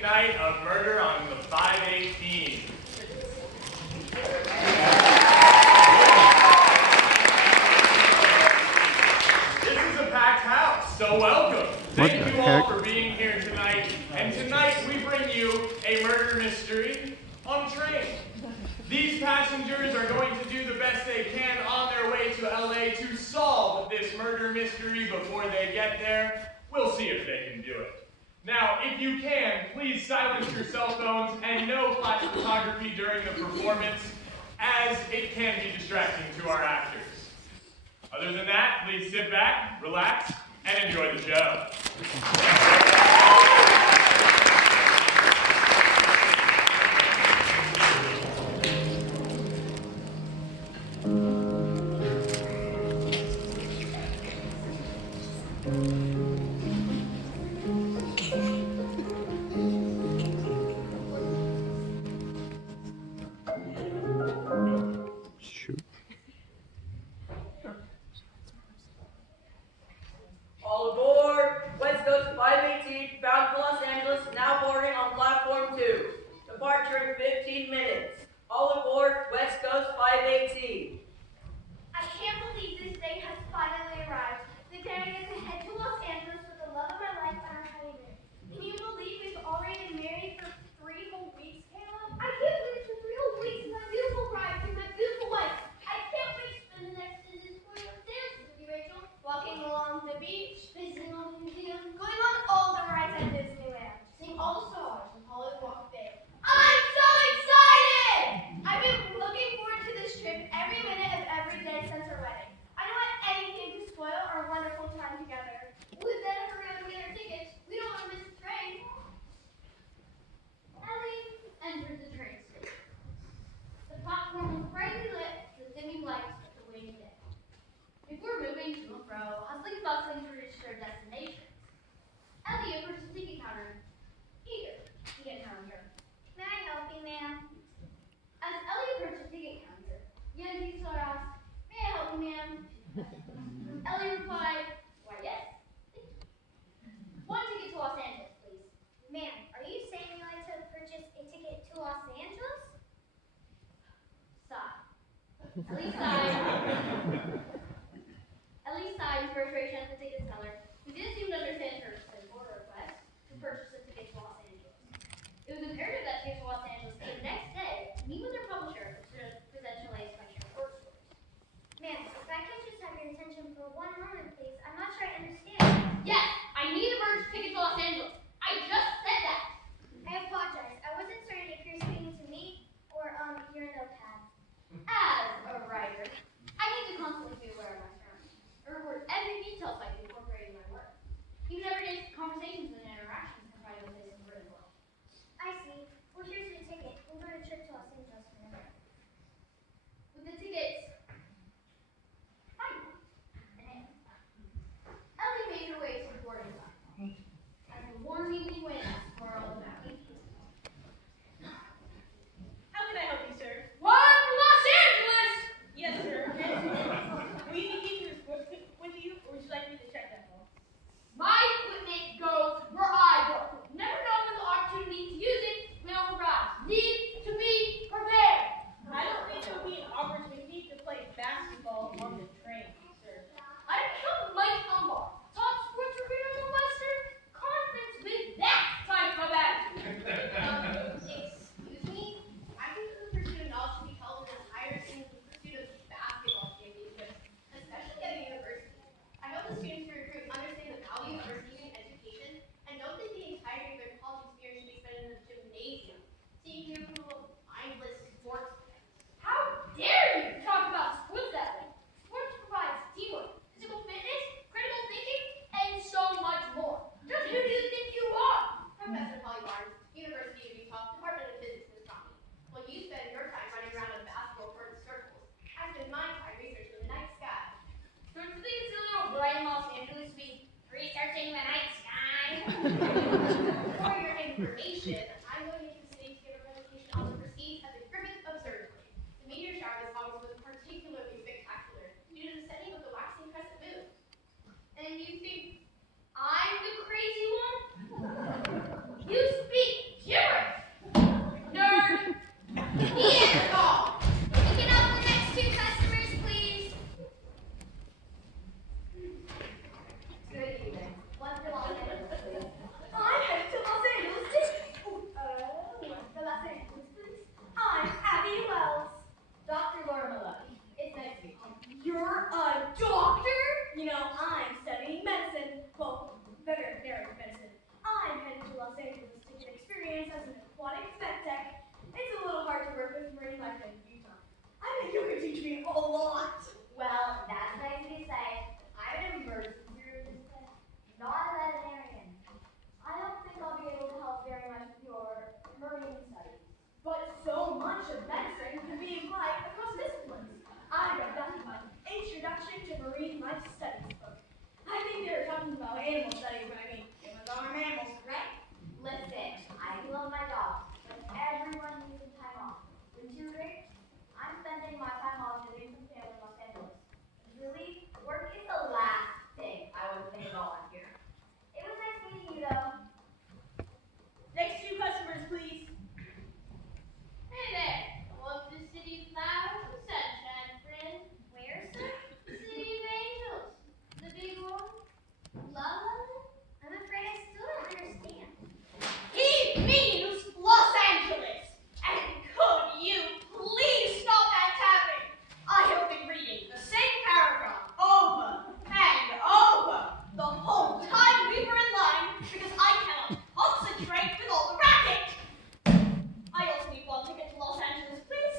second night of Murder on the 518. This is a packed house, so welcome. Thank you all for being here tonight. And tonight we bring you a murder mystery on train. These passengers are going to do the best they can on their way to LA to solve this murder mystery before they get there. We'll see if they can do it. Now, if you can, please silence your cell phones and no flash photography during the performance, as it can be distracting to our actors. Other than that, please sit back, relax, and enjoy the show. All aboard! West Coast 518, bound for Los Angeles, now boarding on platform 2. Departure in 15 minutes. All aboard, West Coast 518. I can't believe this day has finally arrived. The day I get to head to Los Angeles with the love of my life on our honeymoon. Can you believe we've already been married for 3 whole weeks, Caleb? I can't believe it's been 3 whole weeks with my beautiful bride and my beautiful wife. I can't wait to spend the next visit to Los Angeles with you, Rachel. Walking along the beach, visiting all the museums, going on all the rides at Disneyland, seeing all the stars in Hollywood Walk Bay. I'm so excited! I've been looking forward to this trip every minute of every day since our wedding. I don't want anything to spoil our wonderful time together. We better hurry up and get our tickets. We don't want to miss the train. Ellie entered the train station. The platform was brightly lit with dimming lights at the waning day. Before moving to and fro, hustling and bustling to reach their destinations, Ellie approached the ticket counter, eager to get her return. May I help you, ma'am? As Ellie approached the ticket counter, Yankee saw asked, "May I help you, ma'am?" Ellie replied, "Why, yes. One ticket to Los Angeles, please." Ma'am, are you saying you'd like to purchase a ticket to Los Angeles? Sigh. Ellie sighed. Ellie sighed in frustration at the ticket seller, who didn't seem to understand her simple request to purchase a ticket to Los Angeles. It was imperative that tickets to Los Angeles came the next day to meet with their publisher to present Chile's financial short stories. Ma'am, if I could just have your attention for one moment, please. I'm not sure I understand. Yes, I need a purchase ticket to Los Angeles. I just said that. I apologize. I wasn't certain if you're speaking to me or your notepad. As a writer, I need to constantly be aware of my surroundings. I record every detail so I can incorporate in my work. Even everyday conversations and interactions can find a place in the written world. I see. Well, here's your ticket. We'll go on a trip to Los Angeles whenever. With the tickets, finally, in hand, Ellie made her way to the boarding platform. As the warm evening wind swirled about. How can I help you, sir? One for Los Angeles! Yes, sir. We need you. When do you, or would you like me to check that for? My equipment goes where I go. Never know when the opportunity to use it will arise. Need to be prepared. I don't think there will be an opportunity to play basketball on the train, sir. I become Mike Umbar, top sports recruiter in the Western Conference with that type of attitude. Excuse me? I think the pursuit of knowledge should be held in a higher esteem than the pursuit of basketball championships, especially at a university. I hope the students we recruit understand the value of receiving education and don't think the entirety of their college experience should be spent in a gymnasium, seeing beautiful, mindless sports. How dare you talk about sports that way? Sports provides teamwork, physical fitness, critical thinking, and so much more. Just who do you think you are? Professor Holly Barnes, University of Utah, Department of Physics and Astronomy. Well, you spend your time running around a basketball court in circles. I spend my time researching the night sky. Don't you think it's a little bright in Los Angeles to be researching the night sky? For your information, I'm going into the city to give a presentation on the proceeds of the Griffith Observatory. The meteor shower this August was particularly spectacular due to the setting of the waxing crescent moon. And you think I'm the crazy one? You speak aquatic vet tech. It's a little hard to work with marine life in Utah. I think you could teach me a lot. Well, that's nice of you to say. I'm an emergency room assistant, not a veterinarian. I don't think I'll be able to help very much with your marine studies. But so much of medicine can be applied across disciplines. I read that in my Introduction to Marine Life Studies book. I think they were talking about animal studies, but I mean, it was on mammals, right? Listen, I love my dog, but everyone needs some time off. Wouldn't you agree? I'm spending my time off visiting some family in Los Angeles. Really, work is the last thing I would think about on here. It was nice meeting you, though. Next two customers, please. Hey there! Welcome to City of Flowers and Sunshine, friend. Where, sir? City of Angels. The big one. La La Land? I'm afraid I still don't understand. He means Los Angeles. And could you please stop that tapping? I have been reading the same paragraph over and over the whole time we were in line because I cannot concentrate with all the racket. I also need one ticket to Los Angeles, please.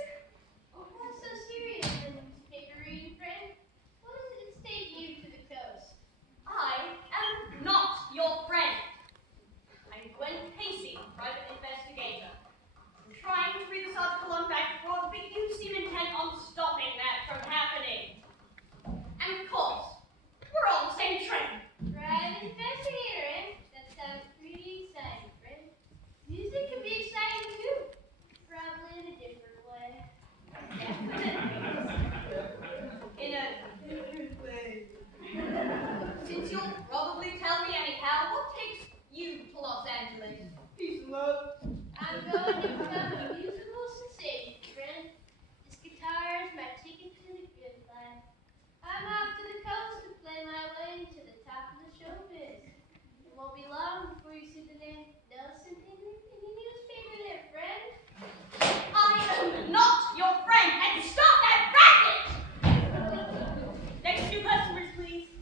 Oh, not so serious, newspaper reading friend. What does it take you to the coast? I am not your friend. I'm Gwen Pacey, private investigator. I'm trying to read this article on back fraud, but you seem intent on stopping that from happening. And of course, we're on the same train. Private investigator, eh? That sounds pretty exciting, friend. Music can be exciting too. Probably in a different way. In a different way. Since you'll probably tell me anyhow, what takes you to Los Angeles? Peace and love. I'm going to become a musical sensation, friend. This guitar is my ticket to the good life. I'm off to the coast to play my way to the top of the showbiz. It won't be long before you see the name Nelson in the newspaper there, friend. I am not your friend, and stop that racket! Next two customers, please.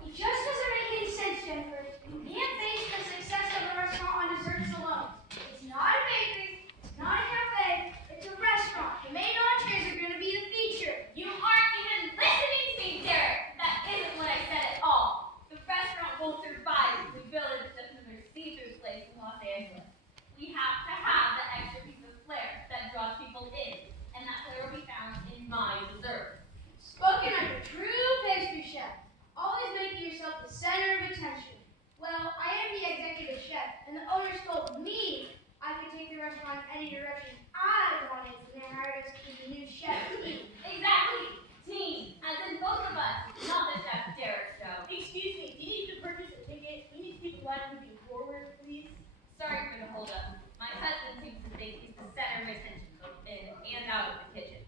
It just doesn't make any sense, Jennifer. You can't base the success of a restaurant on desserts alone. It's not a bakery, it's not a cafe, it's a restaurant. The main entrees are going to be the feature. You aren't even listening to me, Derek. That isn't what I said at all. The restaurant won't survive if we build it just another seafood place in Los Angeles. We have to have the extra piece of flair that draws people in, and that flair will be found in my dessert. Spoken like a true pastry chef. Always making yourself the center of attention. Well, I am the executive chef, and the owners told me I could take the restaurant any direction I wanted, and they hired us to be the new chef team. Exactly. Team, as in both of us, not the Chef Derek show. Excuse me, do you need to purchase a ticket? We need to keep the line moving forward, please. Sorry for the holdup. My husband seems to think he's the center of attention both in and out of the kitchen.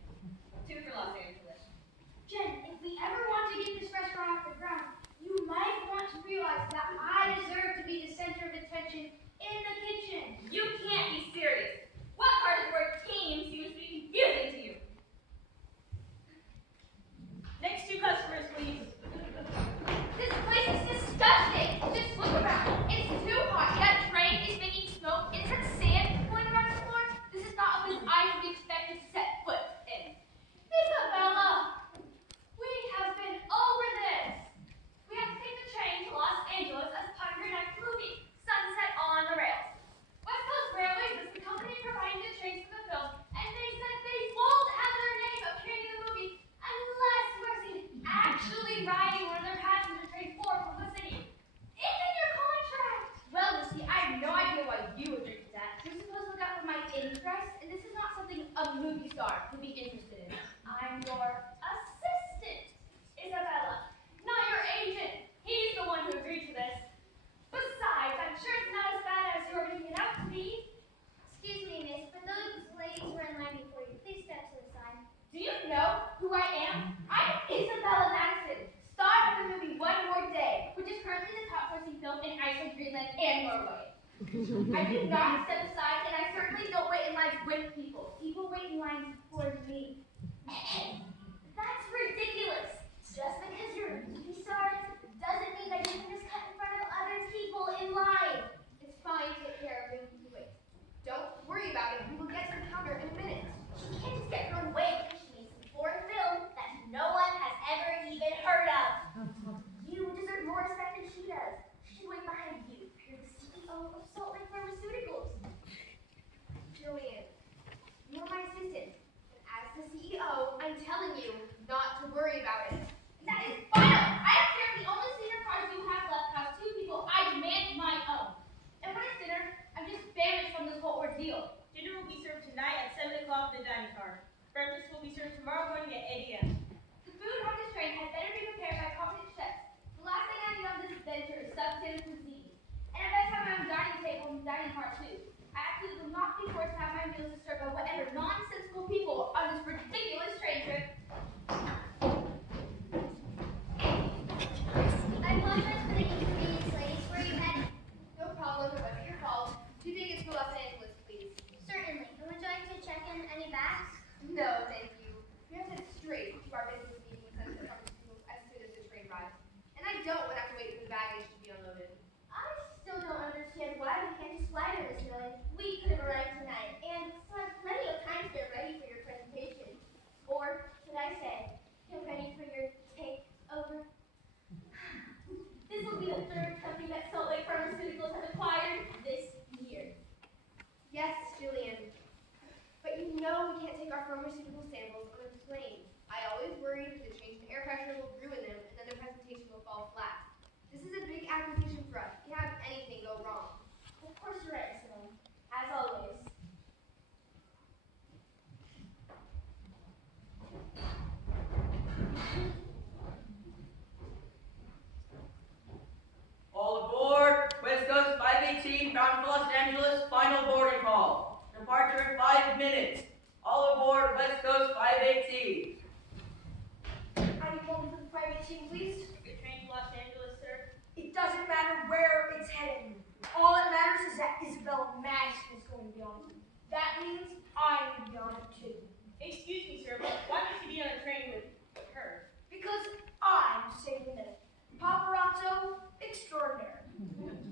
Two for Los Angeles. Jen, if we ever want to get this restaurant off the ground, you might want to realize that I deserve to be the center of attention in the kitchen. You can't be serious. What part of the word team seems to be confusing to you? Next two customers, please. This place is disgusting. Just look around. It's too hot. That train is making smoke. It's got sand going around the floor. This is not a place I should be expected to set foot in. Isabella, we have been over this. We have to take the train to Los Angeles as part of your next movie, Sunset on the Rails. West Coast Railways is the company providing the trains for the film, and they said they won't have their name appearing in the movie unless you are seen actually riding one of their passenger trains forward from the city. It's in your contract. Well, Lucy, I have no idea why you agreed to that. You're supposed to look out for my interests, and this is not something a movie star would be interested in. I'm your assistant, Isabella, not your agent. He's the one who agreed to this. Besides, I'm sure it's not as bad as you're making it out to be. Excuse me, miss, but those ladies were in line before you. Please step to the side. Do you know who I am? I'm Isabella Madison, star of the movie One More Day, which is currently the top grossing film in Iceland, Greenland, and Norway. I do not step aside, and I certainly don't wait in lines with people. People wait in lines for me. That's ridiculous. Just because you're a movie star doesn't mean that you can just cut in front of other people in line. It's fine to driving a car too. I absolutely will not be forced to have my wheels disturbed by whatever nonsensical people on this ridiculous train trip. I apologize for the inconvenience, ladies. Where are you headed? No problem, it wasn't your fault. Do you think it's for Los Angeles, please? Certainly. And would you like to check in any bags? No, thank you. We have to head straight to our business meeting with Senator Pharmaceuticals as soon as the train arrives. And I don't want to have to wait for the baggage to be unloaded. I still don't understand why we can't just fly to this building. We could have arrived tonight and still have plenty of time to get ready for your presentation. Or should I say, get ready for your takeover? This will be the third company that Salt Lake Pharmaceuticals has acquired this year. Yes, Julian. But you know we can't take our pharmaceutical samples on a plane. I always worry that the change in air pressure will ruin them and then the presentation will fall flat. This is a big acquisition for us. We can't have anything go wrong. Of course you're right, Simone. As always. All aboard. West Coast 518, bound for Los Angeles. Final boarding call. Departure in 5 minutes. All aboard. West Coast 518. I need one for the private team, please. Train to Los Angeles, sir. It doesn't matter where it's heading. All that matters is that Isabella Madison is going to be on it. That means I need to be on it too. Excuse me, sir, but why must you be on a train with her? Because I'm saving the paparazzo extraordinaire.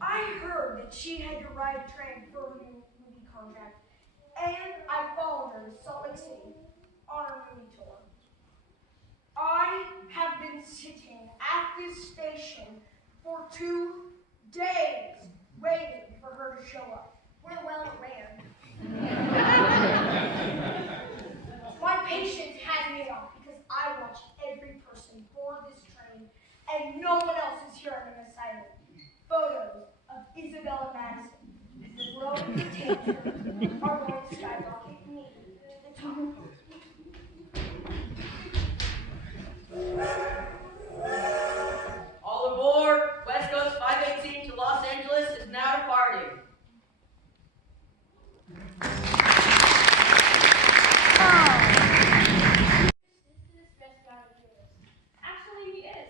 I heard that she had to ride a train for her new movie contract, and I followed her to Salt Lake City on her movie tour. I have been sitting at this station for 2 days waiting for her to show up. We're well aware. My patience has me off because I watch every person board this train and no one else is here on an assignment. Photos of Isabella Madison, the world entertainer, are going to skyrocket me to the top. All aboard. West Coast 518 to Los Angeles is now departing. Actually, he is.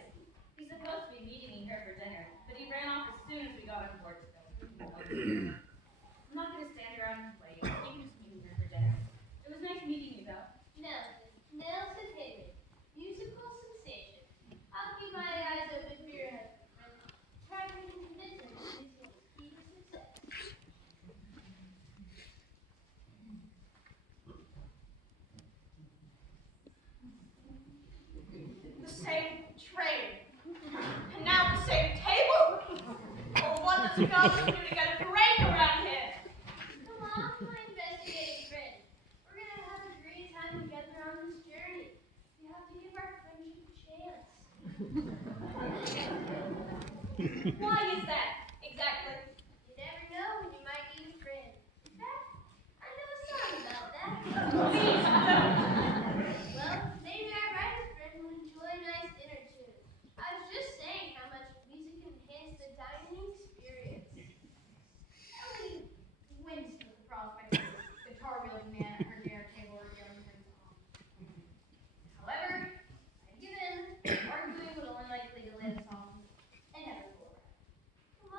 He's supposed to be meeting me here for dinner, but he ran off as soon as we got on board. I'm not going to stand around and play. He can just meet me here for dinner. It was nice meeting you, though. Nelson Haley, musical sensation. I'll keep my eyes open for your husband. Try to convince him that this will be a success. The same train. And now the same table. Well, what does a ghost do to get a parade around here? Come on, my investigating friend. We're gonna have a great time together on this journey. We have to give our friendship a chance. Why is that? Exactly. You never know when you might need a friend. In fact, I know a song about that. Please, don't. Well, maybe our writer friend would enjoy a nice dinner too. I was just saying how much music can enhance the dining experience. Ellie winced at the prospect of the guitar wielding man at her dinner table regaling her song. However, I give in. Arguing would only likely delay the song and never go around.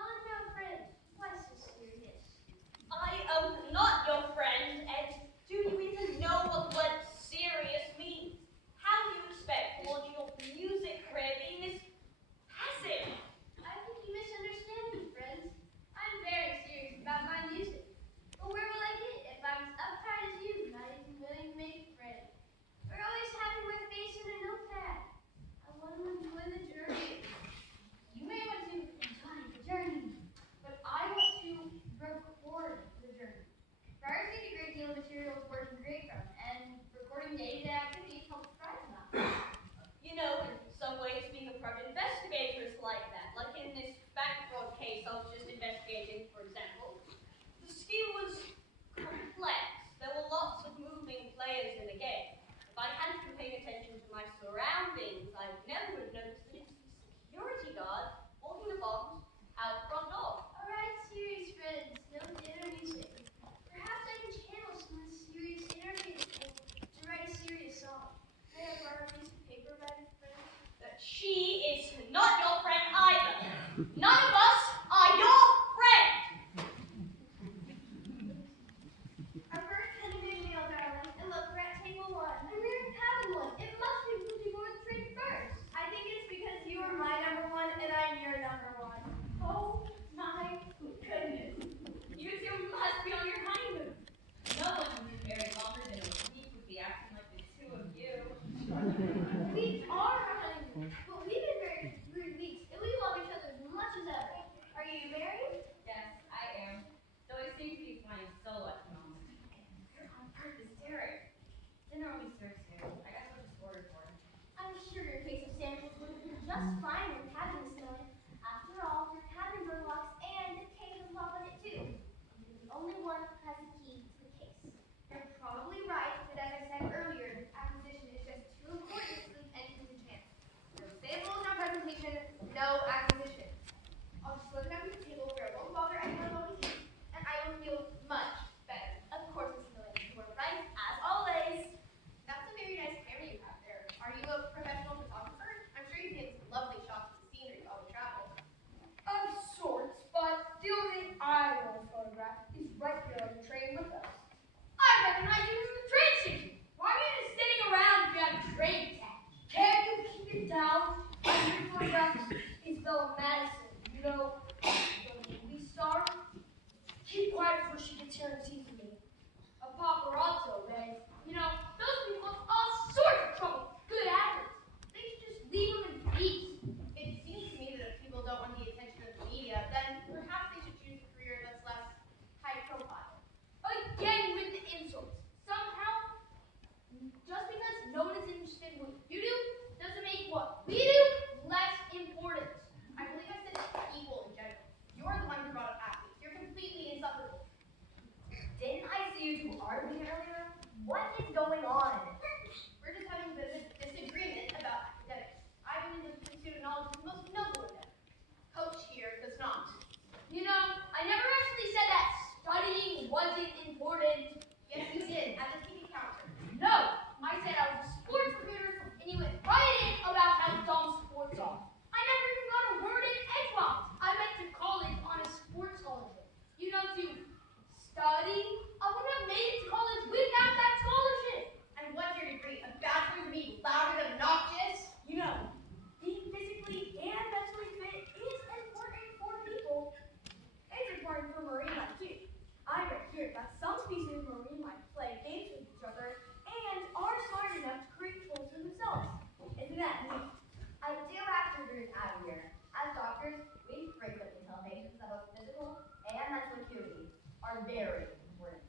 are very important.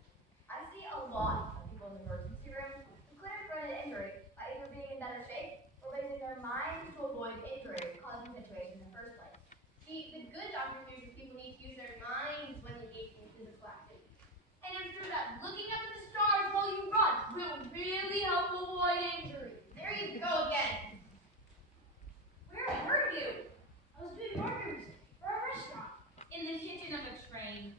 I see a lot of people in the emergency room who could have prevented injury by either being in better shape or raising their minds to avoid injury causing situation in the first place. See, the good doctor knows that people need to use their minds when engaging in physical activity. And I'm sure that looking up at the stars while you run will really help avoid injury. There you go again. Where were you? I was doing markers for a restaurant. In the kitchen of a train.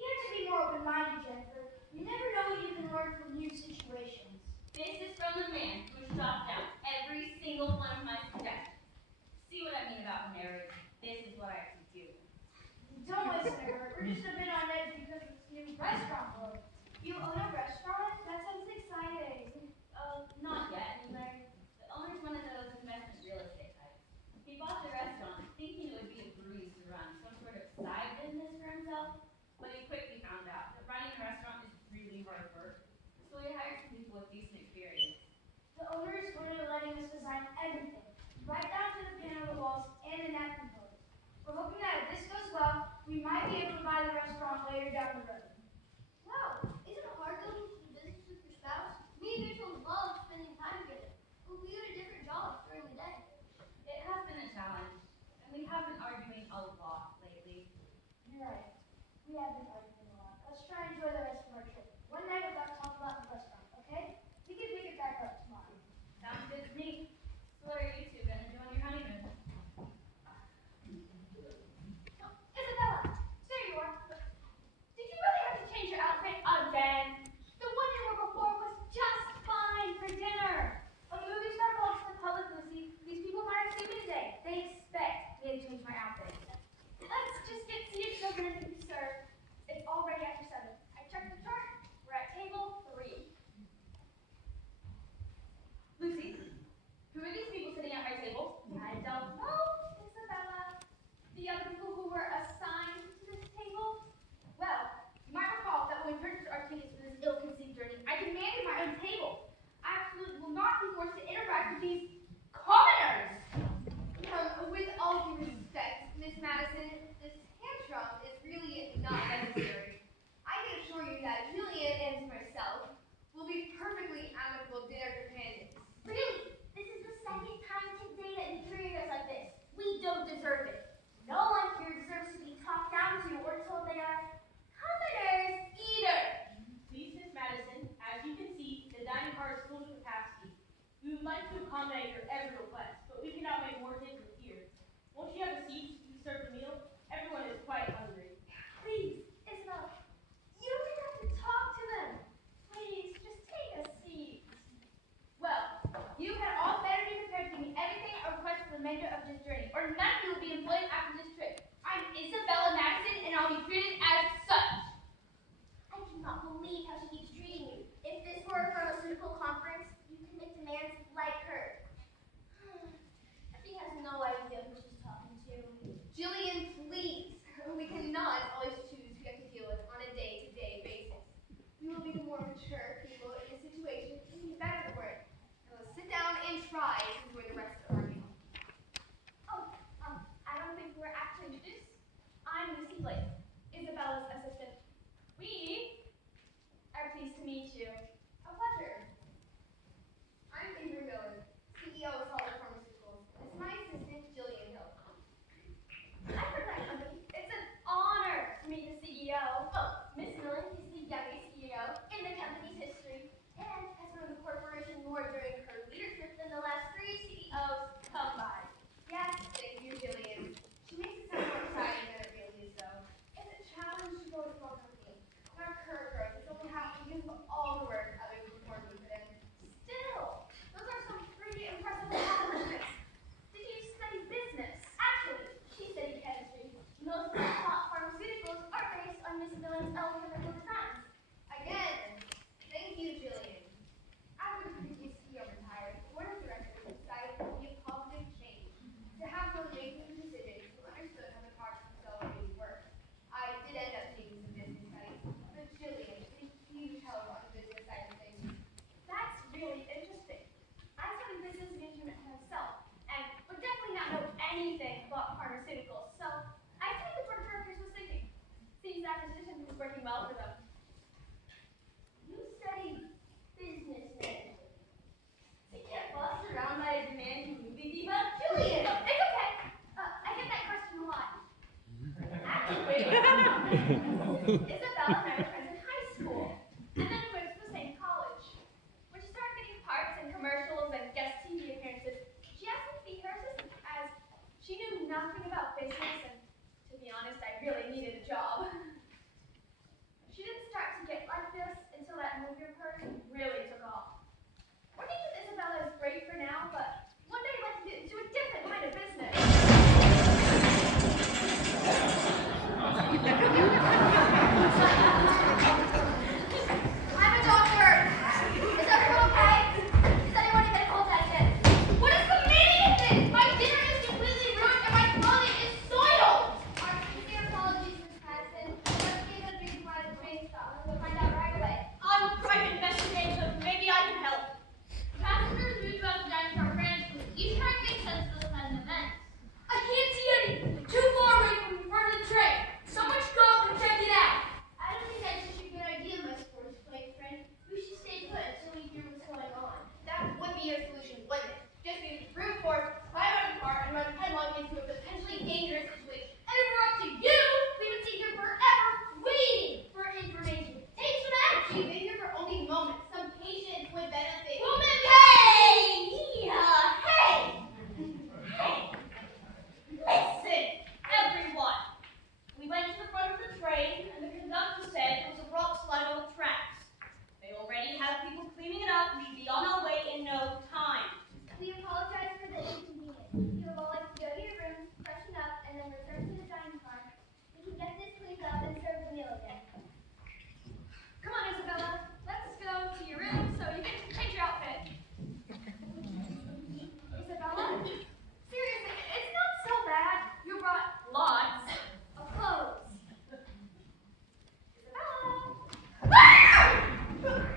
You have to be more open-minded, Jennifer. You never know what you can learn from new situations. This is from the man who shot down every single one of my suggestions. See what I mean about narrating? This is what I have to do. Don't listen to her. We're just a bit on edge because of this new restaurant book. You own a restaurant? That sounds exciting. Not yet, anyway. The owner's one of those investment real estate types. He bought the restaurant thinking it would be a breeze to run some sort of side business for himself, but he quickly found out that running a restaurant is really hard work. So he hired some people with decent experience. The owner is going to letting us design everything, right down to the pan on the walls and the napkin holders. We're hoping that if this goes well, we might be able to buy the restaurant later down the road. Wow, isn't it hard going to the business with your spouse? Me and Rachel love spending time together, but we go to different jobs during the day. It has been a challenge, and we have been arguing a lot lately. You're right. We have been arguing a lot. Let's try and enjoy the rest of our trip. One night without talking about the restaurant, okay? We can pick it back up tomorrow. Sounds good to me. So what are you two gonna do on your honeymoon? Isabella, there you are. Did you really have to change your outfit again? The one you wore before was just fine for dinner. When the movie star belongs to the public, Lucy, these people might have seen me today. They expect me to change my outfit. Let's just get seated, children, and be served. It's already after 7. I checked the chart. We're at table 3. Lucy, who are these people sitting at my table? I don't know, Isabella. The other people who were assigned to this table? Well, you might recall that when we purchased our tickets for this ill-conceived journey, I demanded my own table. I absolutely will not be forced to interact with these commoners. With all due respect, Miss Madison, this tantrum is really not necessary. I can assure you that Julian and myself will be perfectly amicable dinner companions. Really? This is the second time today that you treated us like this. We don't deserve it. No one here deserves to be talked down to or told they are commoners either. Please, Miss Madison, as you can see, the dining car is full to capacity. We would like to accommodate your every request, but we cannot make more tables here. Once you have a seat to serve the meal, everyone is quite hungry. Please, Isabel, you don't have to talk to them. Please, just take a seat. Well, you had all better be prepared to give me everything I request for the remainder of this journey, or none of you will be employed after this trip. I'm Isabella Madison, and I'll be treated as such. I cannot believe how she keeps treating you. If this were a pharmaceutical conference, you can make demands like her. She has no idea who she's talking to. Jillian, please. We cannot always choose who we have to deal with on a day-to-day basis. We will be the more mature people in this situation and be better for it. Now let's sit down and try to enjoy the rest of our meal. Oh, I don't think we're actually introduced. I'm Lucy Blake, Isabella's assistant. We are pleased to meet you. A pleasure. I'm Andrew Miller, CEO of Solid Pharmaceuticals. This is my assistant, Jillian Hill. I heard that company. It's an honor to meet the CEO. Oh, Miss Miller is the youngest CEO in the company's history and has run the corporation more during her leadership than the last 3 CEOs combined. Yes, thank you, Jillian. She makes it sound more exciting than it really is, though. Isabella and I were friends in high school, and then we went to the same college. When she started getting parts and commercials and guest TV appearances, she asked me to be her assistant, as she knew nothing about business, and to be honest, I really needed a job. She didn't start to get like this until that movie of hers really took off. Working with Isabella is great for now, but one day I'd like to get into a different kind of business. I'm a doctor. Is everyone okay? Is anyone in medical attention? What is the meaning of this? My dinner is completely ruined and my clothing is soiled. Our sincere apologies, Miss Madison. Let's give a reason why the train stopped. We'll find out right away. I'm a private investigator. Maybe I can help. Passengers moved about the dining car frantically, each trying to make sense of the sudden events. I can't see anything. Too far away from the front of the train. Someone should go and check it out. I don't think that's such a good idea, my sports play friend. We should stay put until we hear what's going on. That would be your solution, wouldn't it? Just use brute force, climb out of the car, and run headlong into a potentially dangerous situation. And if we're up to you, we would sit here forever waiting for information. Take some action. You've been here for only moments. Some patience would benefit. Woman, Hey! Listen, everyone. We went to the front of the train, and the conductor said it was a rock slide on the tracks. They already have people cleaning it up. We should be on our way in no time. We apologize for the inconvenience. You would all like to go to your rooms, freshen up, and then return to the dining car. We can get this cleaned up and serve the meal again. Come on, Isabella. Let's go to your room so you can change your outfit. Isabella? Seriously, it's not so bad. You brought lots of clothes. Isabella?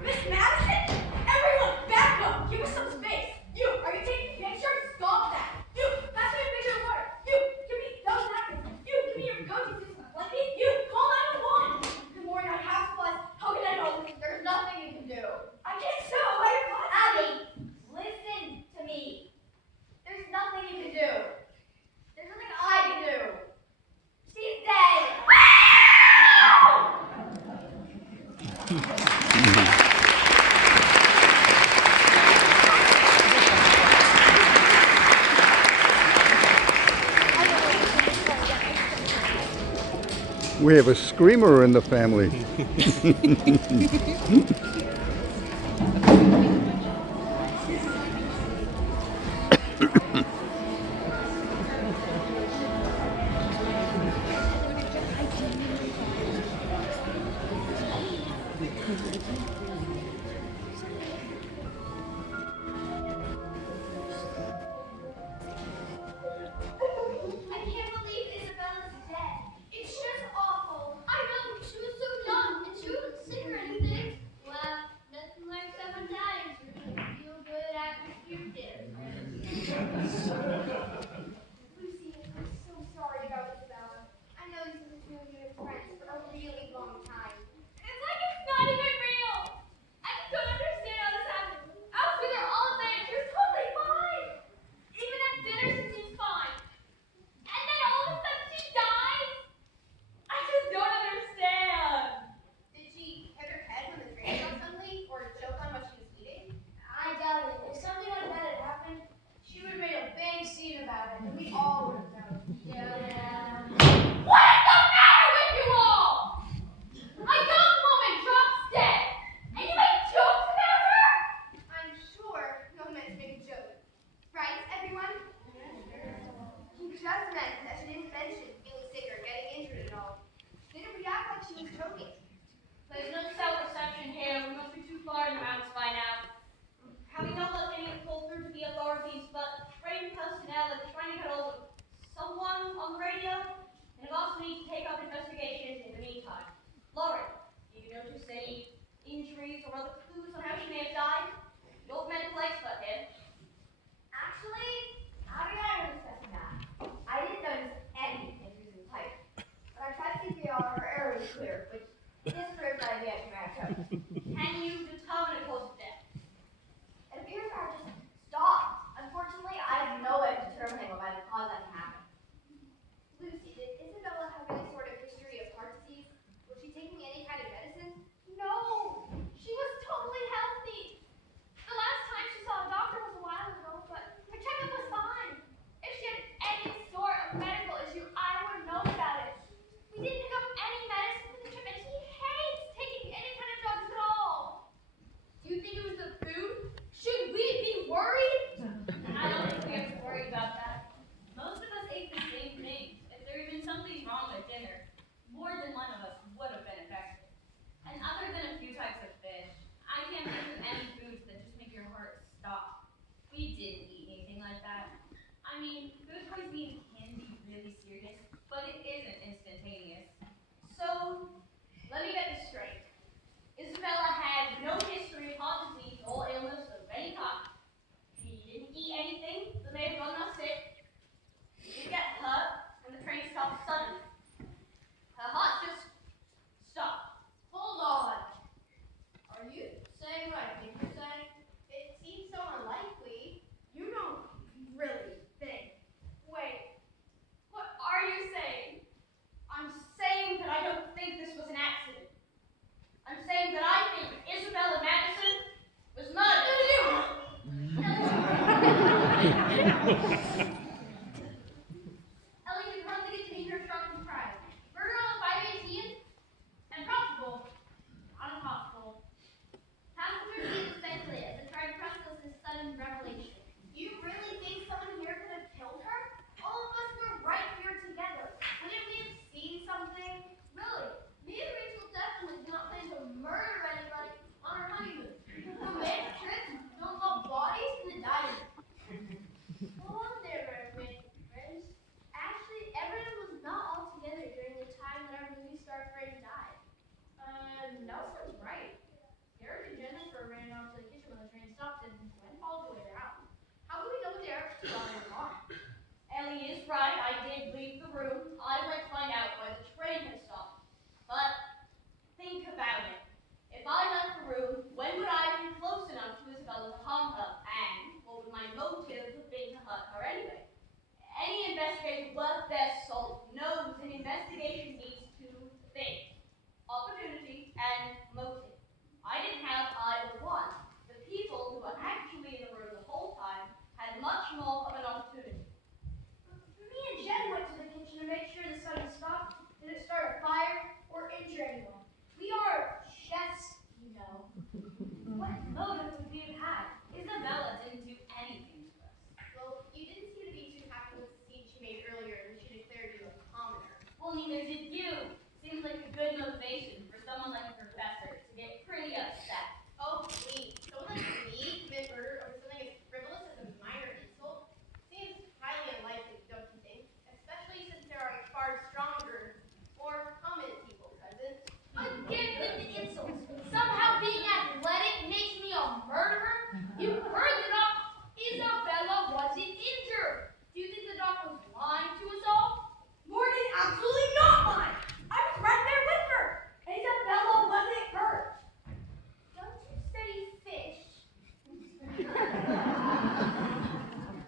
Miss Madison? Everyone, back up! Give us some space! You, are you taking pictures? Stop that! You, pass me a pitcher of water! You, give me those napkins! You, give me your go-to suits and blanket! You, call 911! Good morning, I have supplies. How can I help? There's nothing you can do. I can't sew! I have classes! Abby, listen to me. There's nothing you can do. There's nothing I can do. She's dead. We have a screamer in the family. I can't believe Isabella's dead. It's just awful. I know, she was so young, and she wasn't sick or anything. Well, nothing like 7 more than one of us would have been affected. And other than a few types of fish, I can't think of any foods that just make your heart stop. We didn't eat anything like that. I mean, food poisoning can be really serious, but it isn't instantaneous. So, let me get this straight. Isabella had no history of heart disease or illness of any kind. She didn't eat anything that may have gotten us sick. She didn't get hurt, and the train stopped suddenly. Her heart just stopped. Hold on. Are you saying what I think you're saying? It seems so unlikely. You don't really think. Wait, what are you saying? I'm saying that I don't think this was an accident. I'm saying that I think Isabella Madison was murdered. Ellie did one thing between her shock and pride. Murder on 518? Impossible. Not impossible. Passengers need to speculate as they try to process this sudden revelation. You really think someone here could have killed her? All of us were right here together. Couldn't we have seen something? Really? Me and Rachel definitely did not plan to murder anybody on our honeymoon. Romantic trips don't involve bodies in the dining room. Hold on there, romantic friends. Actually, everyone was not all together during the time that our movie star friend died. Nelson's right. Derek and Jennifer ran off to the kitchen when the train stopped and Gwen followed the way around. How do we know Derek's still on the car? Ellie is right. I did leave the room. I went to find out why the train had stopped. But think about it. If I left the room, when would I have been close enough to Isabella to harm her? And what would my motive have been to hurt her anyway? Any investigator worth their salt knows an investigation needs two things: opportunity and motive. I didn't have either one. The people who were actually in the room the whole time had much more of an opportunity. Me and Jen went to the kitchen to make sure the sudden stop didn't start a fire or injure anyone. We are chefs, you know. What motive would we have had? Isabella didn't do anything to us. Well, you didn't seem to be too happy with the scene she made earlier when she declared you a commoner. Well, neither did you. Seems like a good motivation for someone like a professor to get pretty upset. Oh, please. Someone like me commit murder over something as frivolous as a minor insult? Seems highly unlikely, don't you think? Especially since there are far stronger, more prominent people present. Again with the insults. Somehow being athletic makes me a murderer? You heard the doc. Isabella wasn't injured. Do you think the doc was lying to us all? Morgan, absolutely not lying. I was right there with her. Isabella wasn't hurt. Don't you study fish?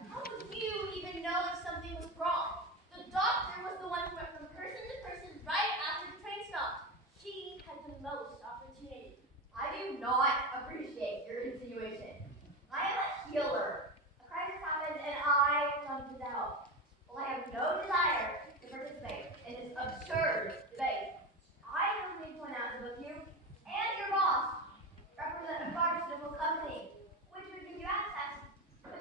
How would you even know if something was wrong? The doctor was the one who went from person to person right after the train stopped. She had the most opportunity. I do not appreciate your insinuation. I am a healer. A crisis happened and I jumped it out. Well, I have no desire to participate in this absurd debate. I only point out to both you and your boss represent a pharmaceutical company, which would give you access to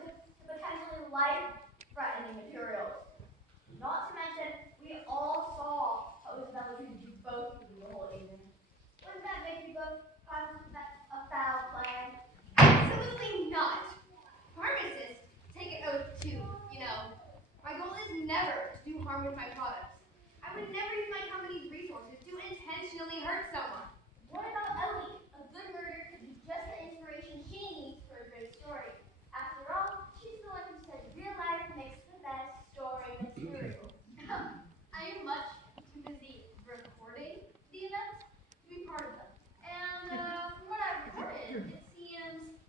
potentially life-threatening materials. Not to mention, we all saw how Isabella treated you both through the whole evening. Wouldn't that make you both consummate a foul plan? Absolutely not. Pharmacists take an oath too, you know. My goal is never to do harm with my products. I would never use my company's resources to intentionally hurt someone. What about Ellie? A good murder could be just the inspiration she needs for a great story. After all, she's the one who said real life makes the best story material. I am much too busy recording the events to be part of them. And from what I've recorded, it seems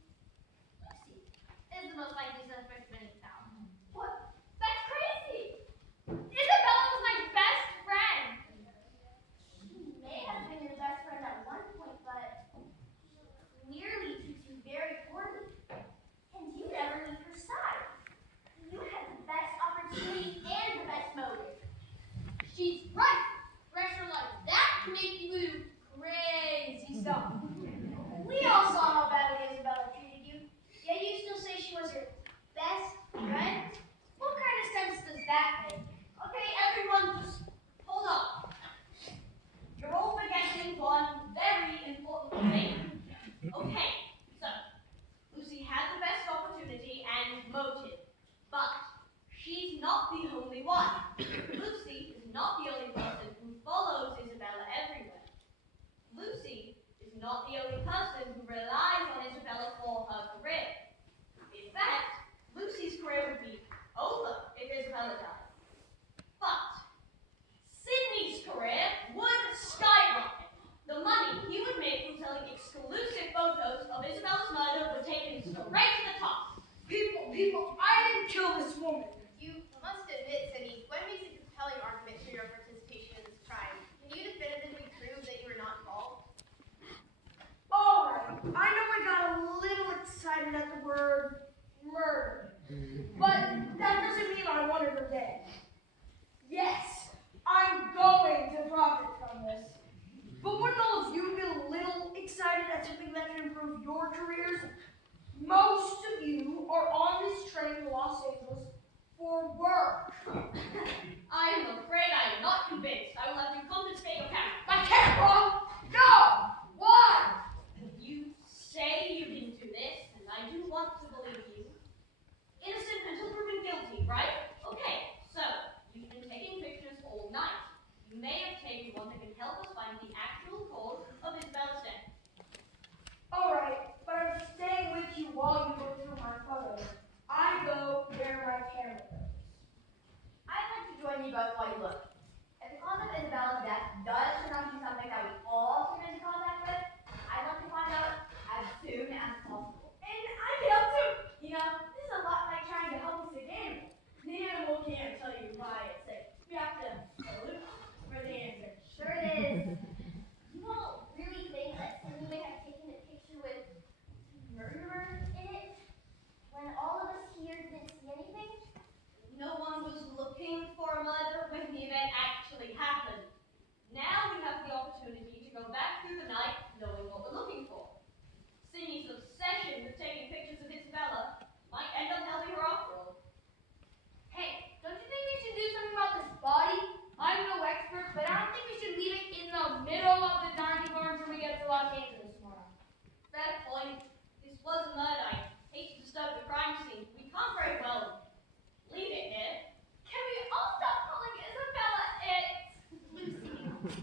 Lucy is the most likely suspect of any town. What? That's crazy! Isabella was my best friend! She may have been your best friend at one point, but she clearly treats you very poorly. And you never leave her side. You had the best opportunity and the best motive. She's right! Pressure like that can make you do crazy stuff. We all saw how badly Isabella treated you. Yet you still say she was your best friend? What kind of sense does that make? Okay, everyone, just hold on. person who relies on Isabella for her career. In fact, Lucy's career would be over if Isabella died. But Sydney's career would skyrocket. The money he would make from selling exclusive photos of Isabella's murder would take him straight to the top. People, I didn't kill this woman. You must admit, Sydney, what makes a compelling argument for your participation in this crime? Can you definitively prove that you were not involved? Alright, I know I got a little excited at the word murder, but that doesn't mean I wanted her dead. Yes, I'm going to profit from this. But wouldn't all of you be a little excited at something that can improve your careers? Most of you are on this train to Los Angeles for work. I am afraid I am not convinced. I will have to confiscate your camera. My camera? No! Why? You say you didn't do this, and I do want to believe you. Innocent until proven guilty, right? Okay, so you've been taking pictures all night. You may have taken one that can help us find the actual cause of Isabella's death. Alright, but I'm staying with you while you look through my photos. I go where my camera goes. I'd like to join you both while you look. If the cause of Isabella's death does turn out to be something that we all came into contact with, I'd like to find out as soon as possible. And I can help too. You know, this is a lot like trying to help a sick animal. The animal can't tell you why it's sick. You have to look for the answer. Sure it is. You don't really think that Sydney may have taken a picture with murderer in it when all of us here didn't see anything? No one was looking for a murder when the event actually happened. Now we have the opportunity to go back through the night knowing what we're looking for. Sydney's obsession with taking pictures of Isabella might end up helping her after all. Hey, don't you think we should do something about this body? I'm no expert, but I don't think we should leave it in the middle of the dining bar until we get to Los Angeles tomorrow. Fair point. This was a murder. I hate to disturb the crime scene. We can't very well leave it here. Can we all stop calling Isabella it? Lucy,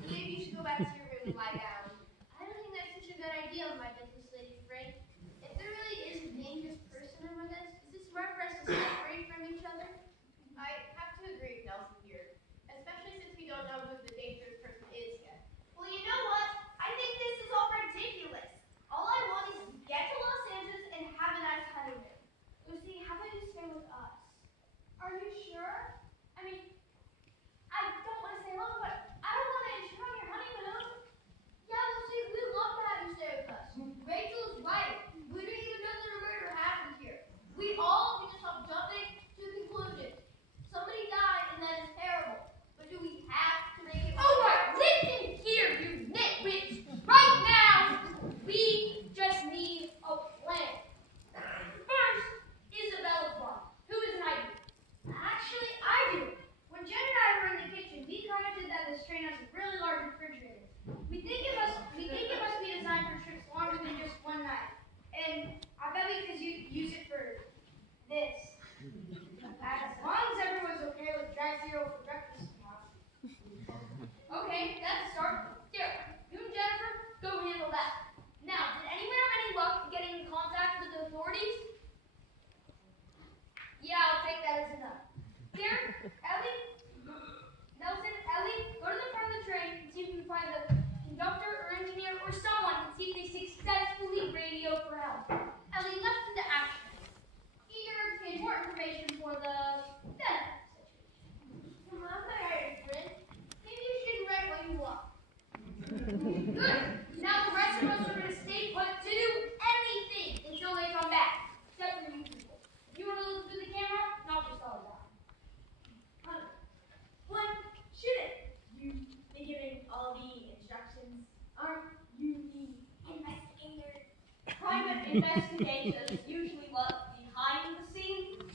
maybe you should go back to your room and lie down. I don't think that's such a good idea, my business lady friend. If there really is a dangerous person among us, is it smart for us to separate from each other? I have to agree with Nelson here, especially since we don't know who the dangerous person is yet. Well, you know what? I think this is all ridiculous. All I want is to get to Los Angeles and have a nice honeymoon. Lucy, how about you stay with us? Are you sure? I mean, I don't want to stay alone, but I don't want to intrude on your honeymoon. Yeah, Lucy, we'd love to have you stay with us. Rachel's right. We didn't even know that a murder happened here. We all can just stop jumping to conclusions. Somebody died, and that is terrible. But do we have to make it? Oh, right. Listen here, you nitwits. Right now, we just need a plan. First, Isabella's body. Who is an idea? Actually, I do. When Jen and I were in the kitchen, we commented that this train has a really large refrigerator. We think it must be designed for trips longer than just one night. And I bet we could use it for this. As long as everyone's okay with dry cereal for breakfast tomorrow. Okay, that's a start. Here, you and Jennifer, go handle that. Now, did anyone have any luck getting in contact with the authorities? Yeah, I'll take that as enough. Here, Ellie, Nelson, Ellie, go to the front of the train and see if you can find the conductor or engineer or someone and see if they successfully radioed for help. Ellie, let's into action. Eager to gain more information for the benefit situation. Come on, my hired friend. Maybe you should write what you want. Good. Now the rest of us are going to stay put to do anything until they come back. Except for you people. If you want to look through the camera, knock yourselves out. When shouldn't you be giving all the instructions? Aren't you the investigator? Private investigators usually work behind the scenes.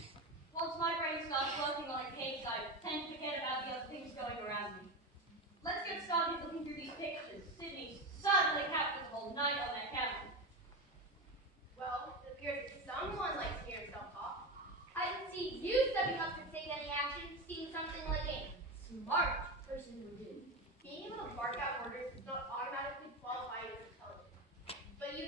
Once my brain starts working on a case, I tend to forget about the other things going around me. Let's get started looking through these pictures. Sydney certainly captured the whole night on that camera. Well, it appears that someone likes to hear himself talk. I didn't see you stepping up to take any action, seeing something like a smart person would do. Being able to bark out orders does not automatically qualify you as intelligent. But you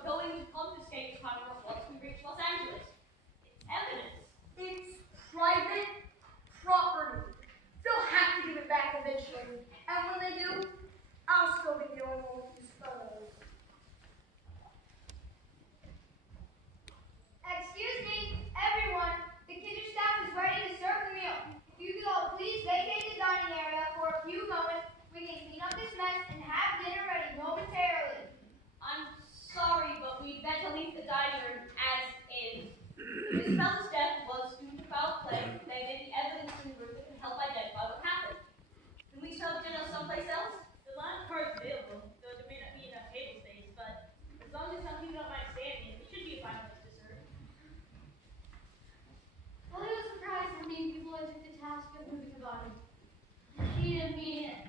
are going to confiscate the camera once we reach Los Angeles. It's evidence. It's private property. They'll have to give it back eventually. And when they do, I'll still be the only one with these photos. Excuse me, everyone. The kitchen staff is ready to serve the meal. If you could all please vacate the dining area for a few moments, we can clean up this mess and have dinner ready momentarily. I'm sorry, but we better leave the dining room as is. This fellow's death was due to foul play. There may be evidence in the room that can help identify what happened. Can we serve dinner someplace else? The lounge car is available, though there may not be enough table space, but as long as some people don't mind standing, it should be a fine place to serve. Well, I was surprised how many people I took the task of moving the body. She didn't mean it.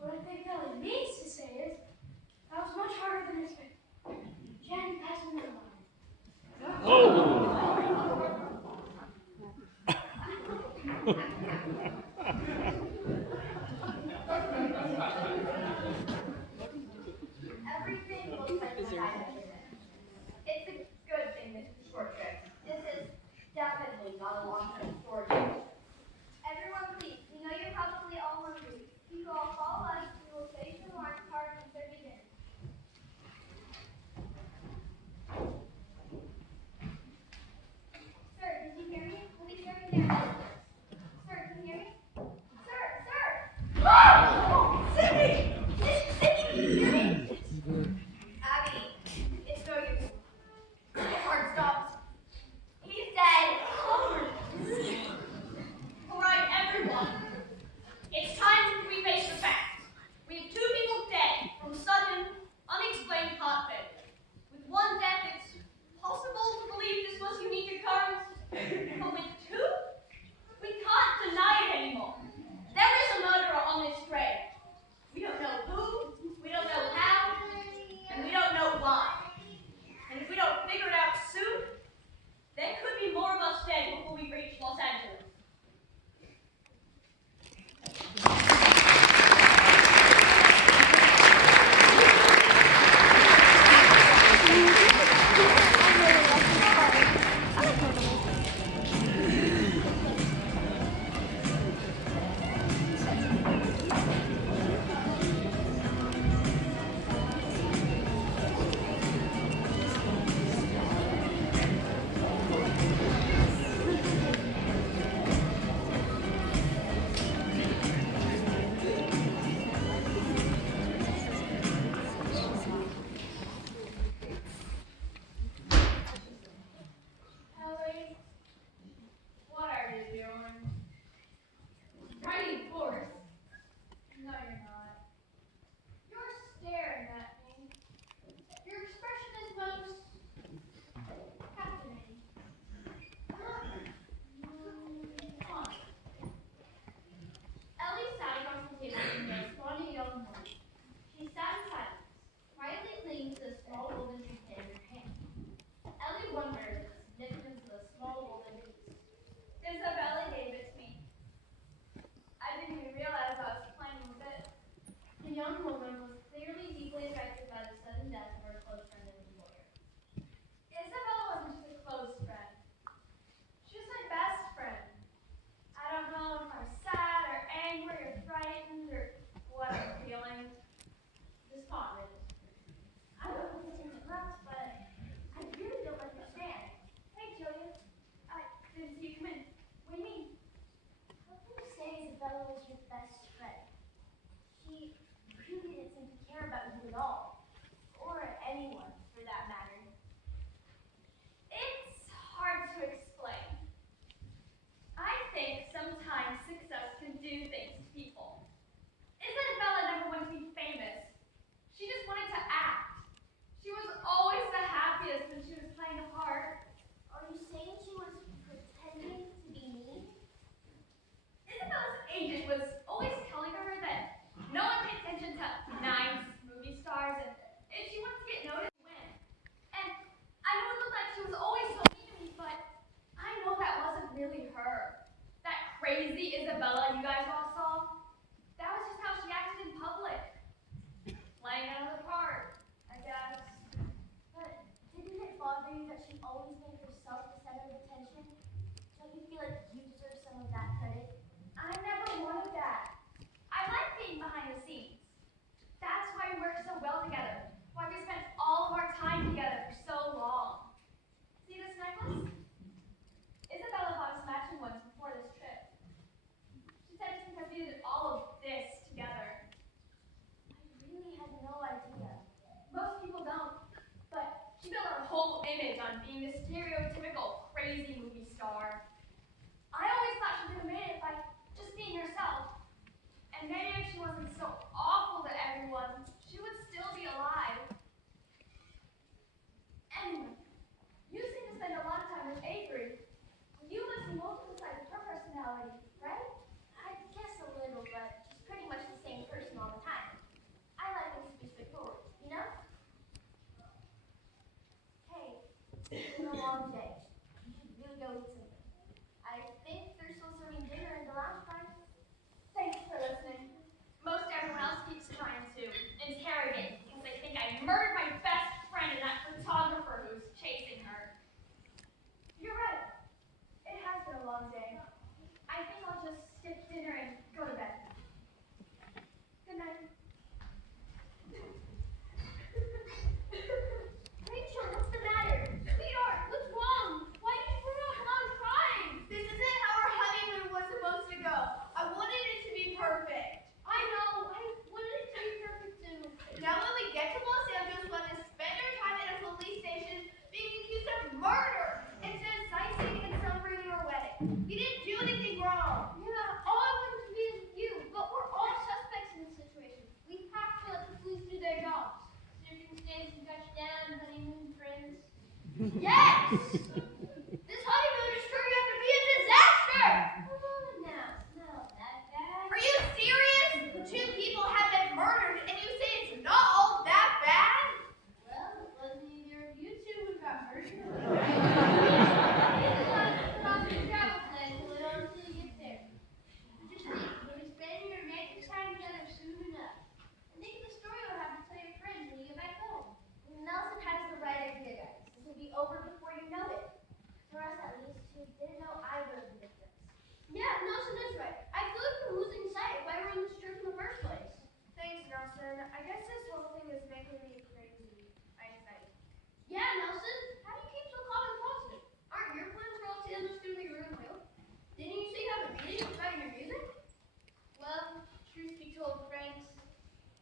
What I think Ellie needs to say is, that was much harder than expected. Jen, pass me the line. Everything looks like what I mentioned. It's a good thing this is a short trip. This is definitely not a long-term storage. Everyone please, we know you're probably all hungry. If you all follow us, we will place your lunch cart and serve you dinner. image on being the stereotypical crazy movie star. I always thought she could have made it by just being herself. And maybe if she wasn't so awful to everyone, she would still be alive. Anyway, you seem to spend a lot of time with Avery. You must see multiple sides of her personality, right? I guess a little, but she's pretty much the same person all the time. I like things to be straightforward, you know? Hey, it's been a long day. You should really go eat something. I think they're still serving dinner in the lounge bar. Thanks for listening. Most everyone else keeps trying to interrogate because they think I murdered my best friend and that photographer who's chasing her. You're right. It has been a long day. I think I'll just skip dinner and go to bed. Good night. Rachel, what's the matter? Sweetheart, what's wrong? Why did you bring up mom crying? This isn't how our honeymoon was supposed to go. I wanted it to be perfect. I know. I wanted it to be perfect too. Now when we get to Los Angeles, we'll have to spend our time at a police station being accused of murder instead of sightseeing and celebrating our wedding. You didn't do anything wrong. Yeah, all I wanted to be is with you, but we're all suspects in this situation. We have to let the police do their jobs. Circumstances got you down, honeymoon friends. Yes! This honeymoon is turning out to be a disaster! Come on now, it's not that bad. Are you serious? 2 people have been murdered and you say it's not all that bad? Well, it wasn't either of you two who got murdered. Travel plan going on until you get there. Just think, you'll be spending your romantic time together soon enough. And think of the story you'll have to tell your friends when you get back home. Nelson has the right idea, guys. This will be over before you know it. For us, at least, who didn't know either of the victims. Yeah, Nelson is right. I feel like we're losing sight of why we're in this trip in the first place. Thanks, Nelson. I guess this whole thing is making me crazy. I think. Yeah, Nelson, how do you keep so calm and positive? Aren't your plans for Los Angeles going to be ruined too? Didn't you say you have a meeting about your music? Well, truth be told, friends,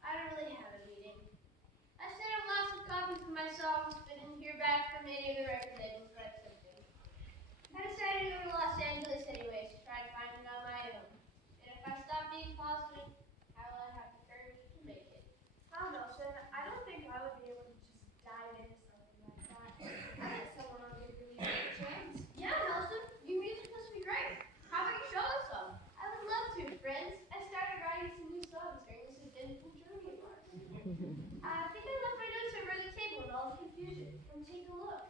I don't really have a meeting. I sent out lots of copies of my songs, but didn't hear back from any of the record labels for accepting. I decided to go to Los Angeles anyways to try to find it on my own. And if I stop being positive, how will I have the courage to make it? Wow, Nelson, I don't think I would be able to just dive into something like that. I think someone will give your music a chance. Yeah, Nelson, your music must be great. How about you show us some? I would love to, friends. I started writing some new songs during this event in Germany once. I think I left my notes over the table in all the confusion. Come take a look.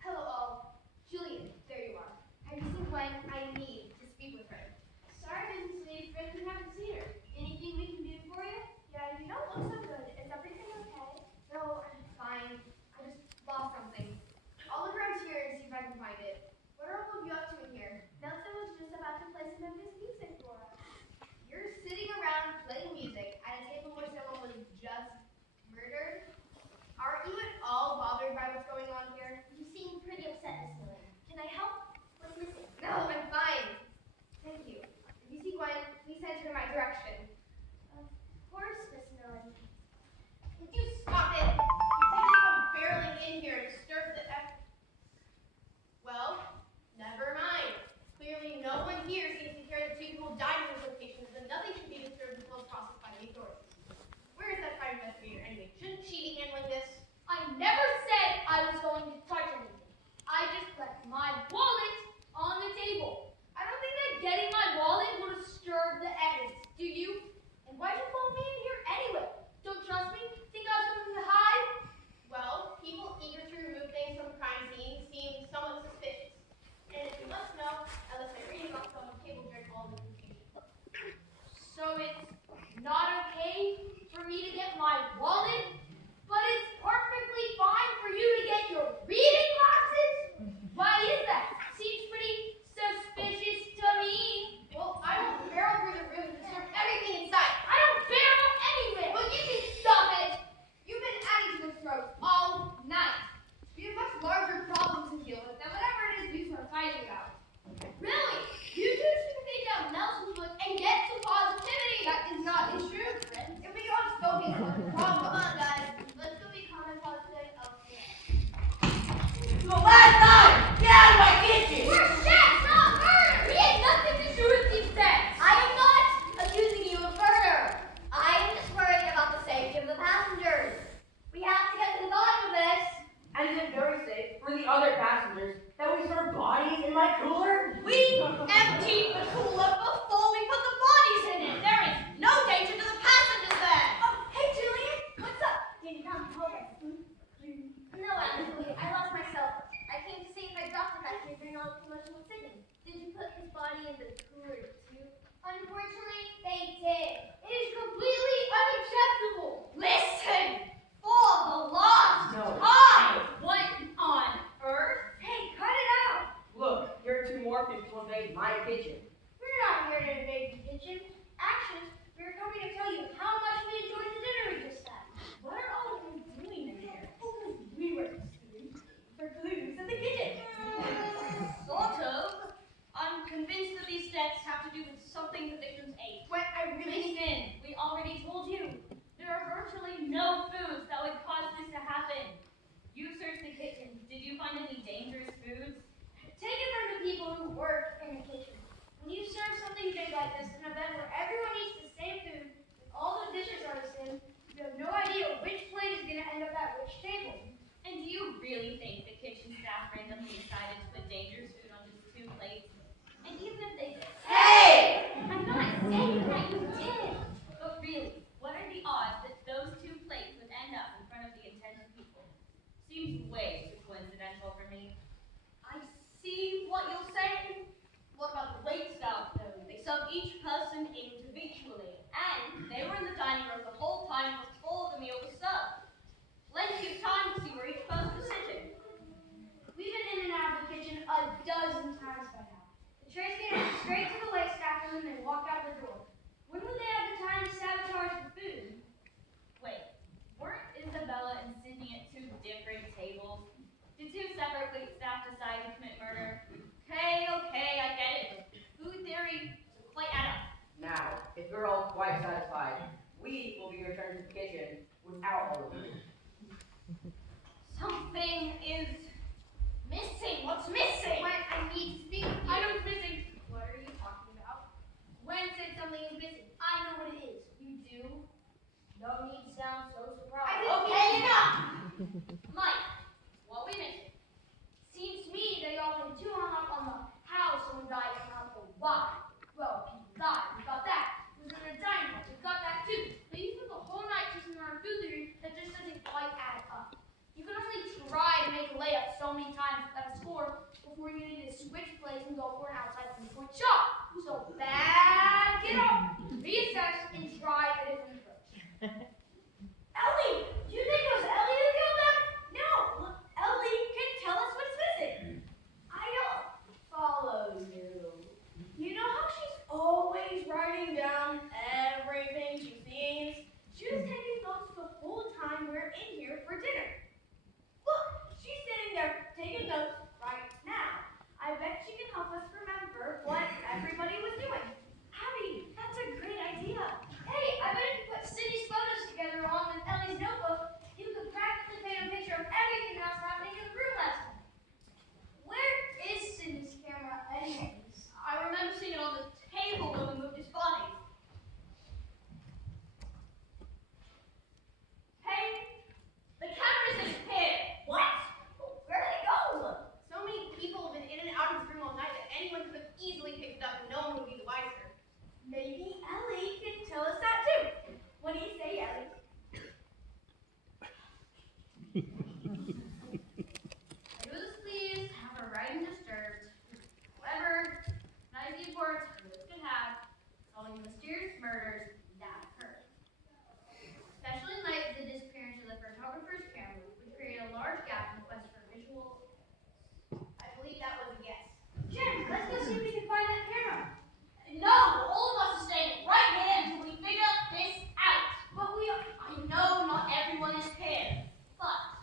Hello all. Julian, there you are. Have you seen Gwen? I need to speak with her. Sorry, Mrs. Lee, friends, we haven't seen her. Anything we can do for you? Yeah, you don't look so good. Is everything okay? No, I'm fine. I just lost something. I'll look around here and see if I can find it. What are all of you up to in here? Nelson was just about to play some of his music for us. You're sitting around playing music at a table where someone was just murdered? Aren't you at all my cooler? We emptied the cooler before we put the bodies in it. There is no danger to the passengers there. Oh, hey, Julian. What's up? Did you come home? No, actually, I lost myself. I came to see if my doctor back here during all the commotion with Sydney. Did you put his body in the cooler, too? Unfortunately, they did. It is completely unacceptable. Listen, for the last No. time, what on earth? Hey, cut it out. Look, you're too morbid to invade my kitchen. We're not here to invade the kitchen. Actually, we're coming to tell you how much we enjoyed the dinner we just had. What are all of you doing in here? We were screaming for clues in the kitchen. Sort of. I'm convinced that these deaths have to do with something the victims ate. When I really Listen, we already told you. There are virtually no foods that would cause this to happen. You searched the kitchen. Did you find any dangerous foods? take it from the people who work in the kitchen. When you serve something big like this, an event where everyone eats the same food, with all the dishes are the same, you have no idea which plate is going to end up at which table. And do you really think the kitchen staff randomly decided to put dangerous food on just 2 plates? And even if they did, Hey! I'm not saying that you did. But really, what are the odds that those 2 plates would end up in front of the intended people? Seems way too coincidental for me. I see what you're saying. What about the wait staff, though? They served each person individually, and they were in the dining room the whole time before the meal was served. Plenty of time to see where each person was sitting. We've been in and out of the kitchen a dozen times by now. The trays get straight to the wait staff and then they walk out the door. When would they have the time to sabotage the food? Wait, weren't Isabella and Cindy at 2 different tables? Did 2 separate wait staff decide to commit murder? Okay, I get it. Food theory doesn't quite add up. Now, if you're all quite satisfied, we will be returned to the kitchen without all of you. Something is missing. What's missing? When I need to speak with you. I know what's missing. What are you talking about? When said something is missing. I know what it is. You do? No need to sound so surprised. Okay, enough. Mike, what we missing? Seems to me that y'all been too hung up on the how someone died and not the why. Well, people died. We got that. It was in the dining room. We got that too. But you spent the whole night chasing around food theory that just doesn't quite add up. You can only try to make a layup so many times without a score before you need to switch plays and go for an outside 3-point shot. So back it up, reassess, and try a different approach. Ellie! Do you think it was Ellie who killed them? No, Ellie can tell us what's missing. I don't follow you. You know how she's always writing down everything she sees? She was taking notes the whole time we're in here for dinner. Look, she's sitting there taking notes right now. I bet she can help us remember what everybody was doing. Abby, that's a great idea. Hey, I bet if you put Cindy's photos together along with Ellie's notebook, you could practically paint a picture of everything that was happening in the room last night. Where is Cindy's camera anyways? I remember seeing it on the table when we moved his body. Hey, the camera's in here. What? Where did it go? So many people have been in and out of this room all night that anyone could have easily picked it up and no one would be the wiser. Maybe Ellie can tell us that too. What do you say, Ellie? I do this, please. Have her right and disturbed. However, tonight the importance this could have solving the mysterious murders that occurred. Especially in light of the disappearance of the photographer's camera, which created a large gap in the quest for visual. I believe that was a guess. Jen, let's go see if we can find that camera. No, all of us are staying right here until we figure this out. But we are. I know not everyone is here, but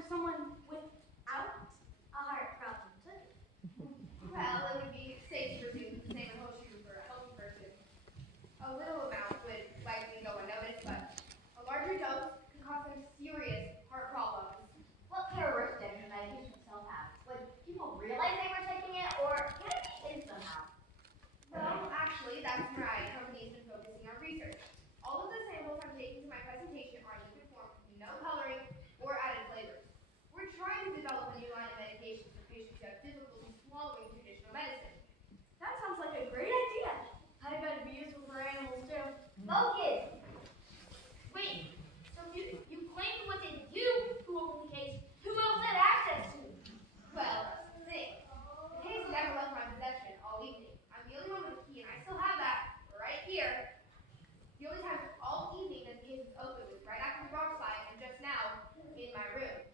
for someone without a heart problem, too. Well, it would be safe to presume the same would hold true for a healthy person. A little amount would likely go unnoticed, but a larger dose could cause some serious heart problems. What characteristics does medication itself have? Would people realize they were taking it, or can it be hidden somehow? Well, actually, that's where my company has been focusing our research. All of the samples I'm taking to my presentation are in liquid form, no coloring or added flavors. We're trying to develop a new line of medication for patients who have difficulty swallowing traditional medicine. That sounds like a great idea. I bet it'd be useful for animals, too. Focus! Wait, so you claim it wasn't you who opened the case. Who else had access to it? Well, that's the thing. The case never left my possession all evening. I'm the only one with a key, and I still have that right here. The only time all evening that the case was open was right after the rock slide, and just now in my room.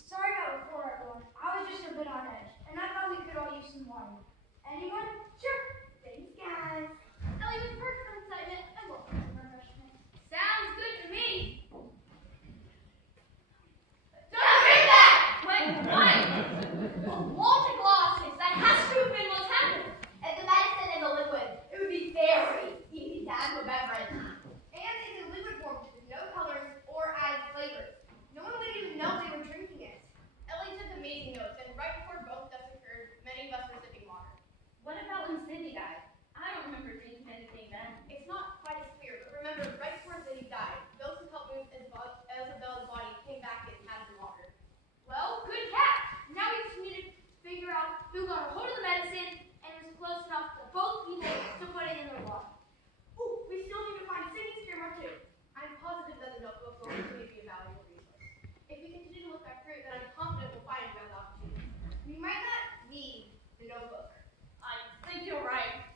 Sorry about before, everyone. I was just a bit on edge, and I thought we could all use some water. Anyone? Sure. Thanks, guys. Ellie was perfect on excitement. I will have some refreshments. Sounds good to me. Don't drink that! Why? Water glasses. That has to have been what's happened. If the medicine in the liquid, it would be very easy to have a beverage. And it's in liquid form with no colors or added flavors. No one would even know they were drinking it. Ellie took amazing notes, and right before both deaths occurred, many of us were sipping water. What about when Cindy died? I don't remember drinking anything then. It's not quite as clear, but remember, right before Cindy died, Bill's health moves as Isabella's body came back and had some water. Well, good catch. Now we just need to figure out who got a hold of the medicine and was close enough to both people to put it in their water. Ooh, we still need to find Cindy's camera, too. I'm positive that the notebook will continue to be a valuable resource. If we continue to look back through it, then I'm confident we'll find another opportunity. We might not need the notebook. I think you're right.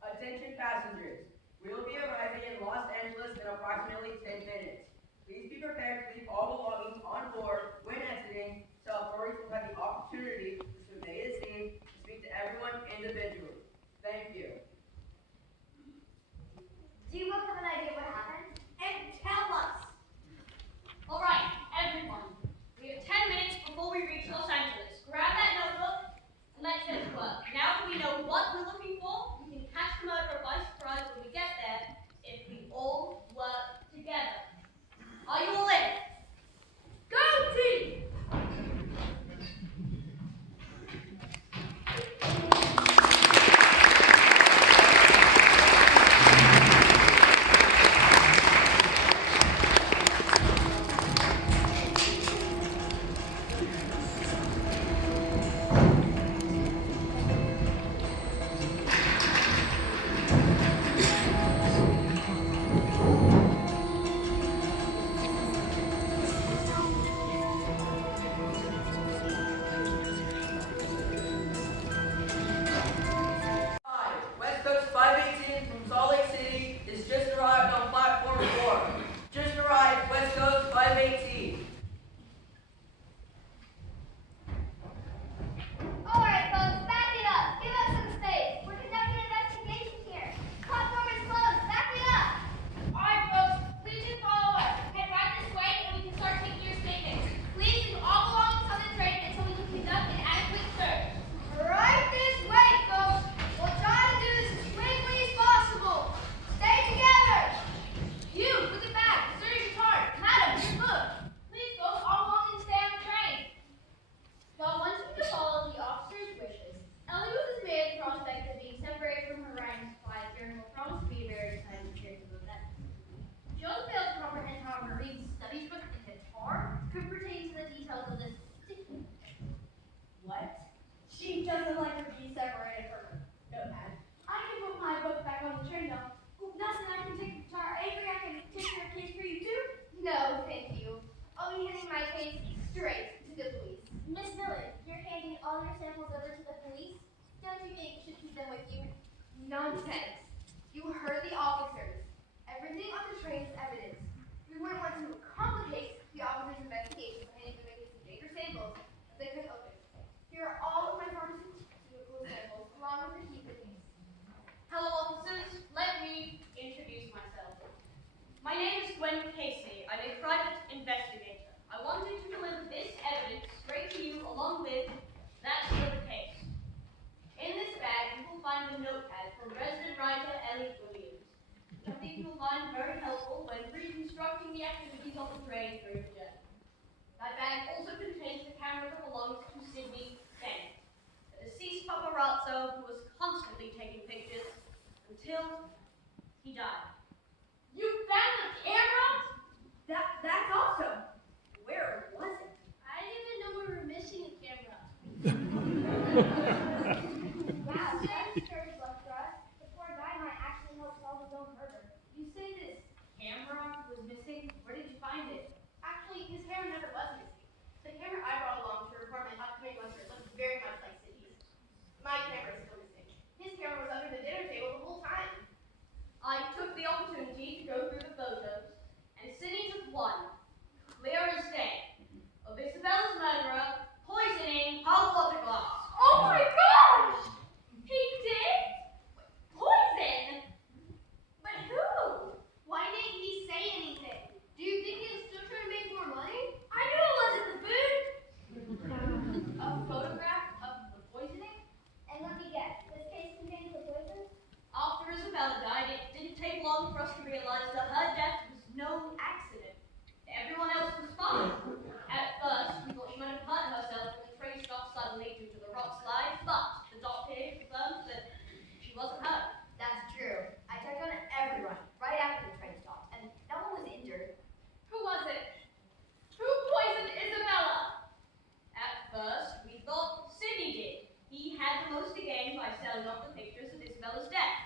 Attention passengers. We will be arriving in Los Angeles in approximately 10 minutes. Please be prepared to leave all belongings on board when exiting, so authorities will have the opportunity to survey the scene and speak to everyone individually. Thank you. Do you both have an idea what happened? And tell us. All right, everyone. We have 10 minutes before we reach Los Angeles. Grab that notebook and let's get to work. Now that we know what we're looking for, we can catch the murderer by surprise when we get there if we all work together. Are you all in? Go team! Hi, West Coast 518 from Salt Lake City is just arrived on platform 4. Just arrived, West Coast 518. All right, folks, back it up. Give us some space. We're conducting an investigation here. Platform is closed. Back it up. All right, folks, please just follow us. Head right this way and we can start taking your statements. Please leave all belongings on the train until we can conduct an adequate search. Right this way, folks. We'll try to do this as quickly as possible. Stay together. You, with the bag, sir, your guitar. Madam, your book. Please, folks, all belongings stay on the train. While wanting to follow the officer's wishes, Ellie was dismayed at the prospect of being separated from her writing supplies during what promised to be a very exciting series of events. She also failed to comprehend how her reading studies book and guitar could pertain to the details of this particular mission. What? She doesn't like to be separated from her notepad. I can put my book back on the train, though. Ooh, Nelson, I can take the guitar. Avery, I can take your case for you, too. No, thank you. I'll be handing my case straight to the police. Miss Miller, you're handing all your samples over to the police? Don't you think you should keep them with you? Nonsense. You heard the officers. Everything on the train is evidence. We wouldn't want to complicate the officers' investigation by handing them a case of dangerous samples that they couldn't open. Here are all of my pharmaceutical samples, along with the key for the case. Hello, officers. Let me introduce myself. on the train through the journey. My bag also contains the camera that belongs to Sydney Bennett, a deceased paparazzo who was constantly taking pictures until he died. You found the camera? That's awesome. Where was it? I didn't even know we were missing a camera. Wow, that's very luck for us. The poor guy might actually help solve his own murder. You say this camera was missing? Where did you find it? Actually, his camera never was missing. The camera I brought along to record my upcoming lecture looked very much like Sydney's. My camera is still missing. His camera was under the dinner table the whole time. I took the opportunity to go through the photos, and Sydney took one, clear as day, of Isabella's murderer poisoning her water glass. Oh my gosh! He did? Poison? But who? Why didn't he say anything? Do you think he was still trying to make more money? I knew it wasn't the food. A photograph of the poisoning? And let me guess, this case contains the poison? After Isabella died, it didn't take long for us to realize that her death was no accident. Everyone else was fine. At first, we thought she might have hurt herself when the train stopped suddenly due to the rock slide, but the doctor confirmed that she wasn't hurt. That's true. I checked on everyone right after the train stopped, and no one was injured. Who was it? Who poisoned Isabella? At first, we thought Sydney did. He had the most to gain by selling off the pictures of Isabella's death.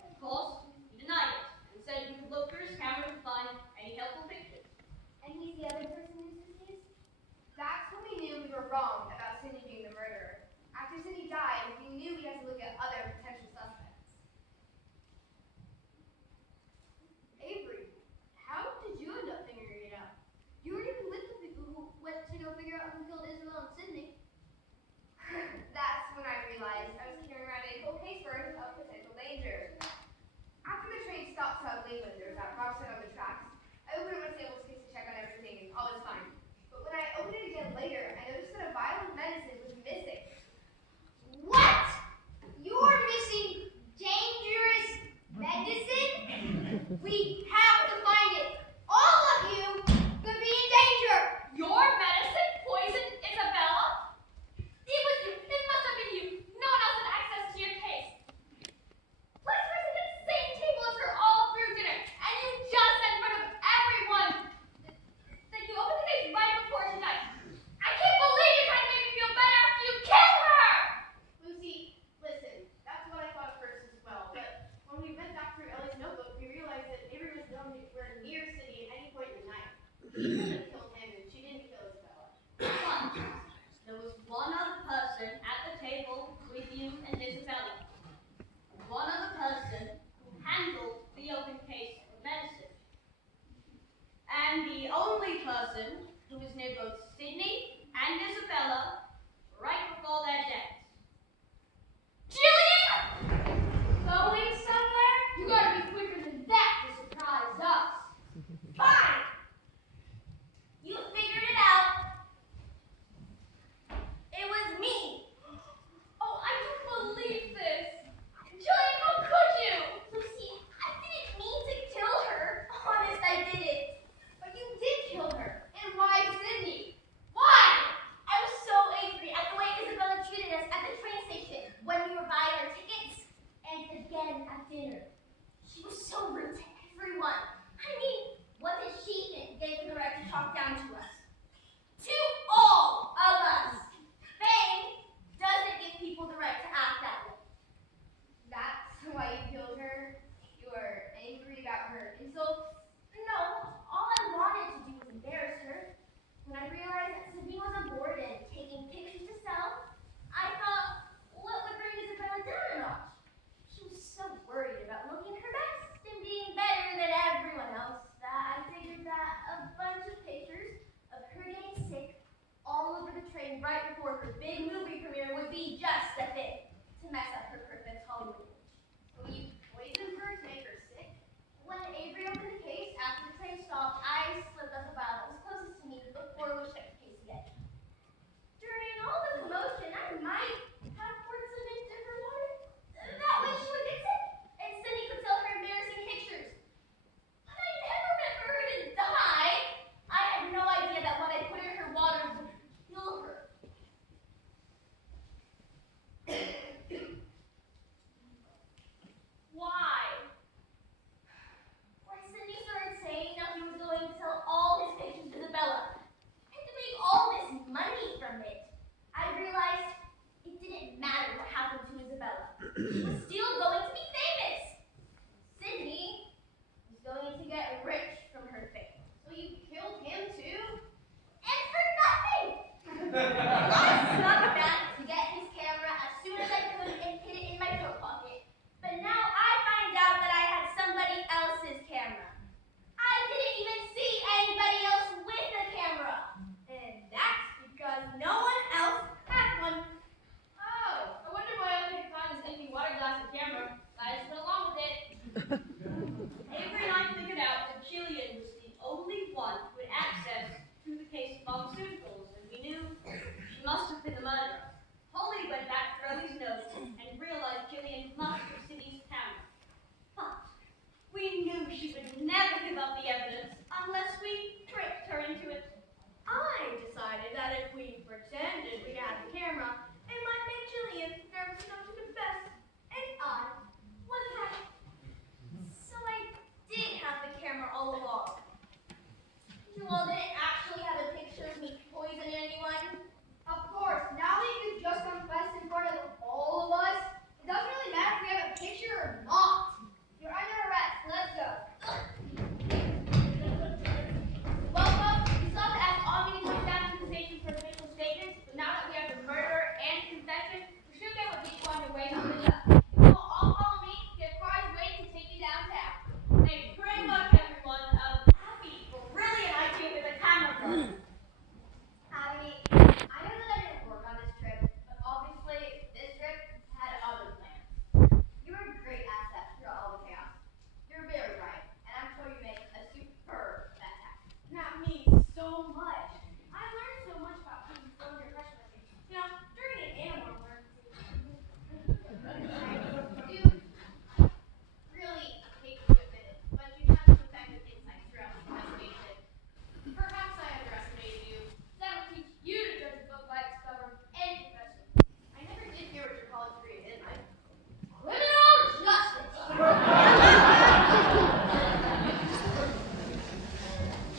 Of course, he denied it and said we could look through his camera to find any helpful pictures. And he's the other person who's deceased? That's when we knew we were wrong about Sydney being the murderer. After Sydney died, we knew we had to look at other potential suspects. Avery, how did you end up figuring it out? You weren't even with the people who went to go figure out who killed Isabel and Sydney. That's when I realized I was carrying around a whole caseworth of potential danger. After the train stopped suddenly when there was that rock slide on the tracks, I opened up my sample case to check on everything and all was fine. But when I opened it again later, I noticed that a vial of medicine was missing. What? You're missing dangerous medicine? We have to find it. All of you could be in danger. Your medicine poisoned Isabella? It was you. It must have been you. No one else had access to your case. Plus, we're sitting at the same table as her all through dinner, and you just said in front of everyone that you opened the case right before tonight. I can't believe you're trying to make me feel better after you killed her! Lucy, listen, that's what I thought at first as well, but when we went back through Ellie's notebook, we realized that Avery was nowhere near City at any point in the night. She could have killed him, and she didn't kill Isabella. But there was one other person at the table with you and Isabella. One other person who handled the open case of medicine. And the only person who was near both Sydney and Isabella right before their deaths. Jillian! Going somewhere? You gotta be quicker than that to surprise us. Fine. You figured it out. It was me. Oh, I don't believe this. Jillian, how could you? Lucy, I didn't mean to kill her. Honest, I didn't. But you did kill her. And why Sydney? Why? I was so angry at the way Isabella treated us. all along. You all didn't actually have a picture of me poisoning anyone? Of course, now that you've just confessed in front of all of us, it doesn't really matter if we have a picture or not. You're under arrest. Let's go. Welcome. We still have to ask all meeting points down to the station for official statements, but now that we have the murder and confession, we should be able to get you on your way to the judge. If you will all follow me, get cars waiting to take you downtown. Thank you very much, everyone. Happy for really an idea with a camera phone. Abby, I know that I didn't work on this trip, but obviously this trip had other plans. You were a great asset throughout all the chaos. You're very right, and I'm sure you make a superb backpack. That means so much. I learned so much about being thrown your freshman year. You know, during an animal emergency. I do really hate to admit it, but you have some effective insights throughout the investigation. Perhaps I underestimated you. That'll teach you to judge a book by its cover and confession. I never did hear what your college degree is, did I? Criminal justice!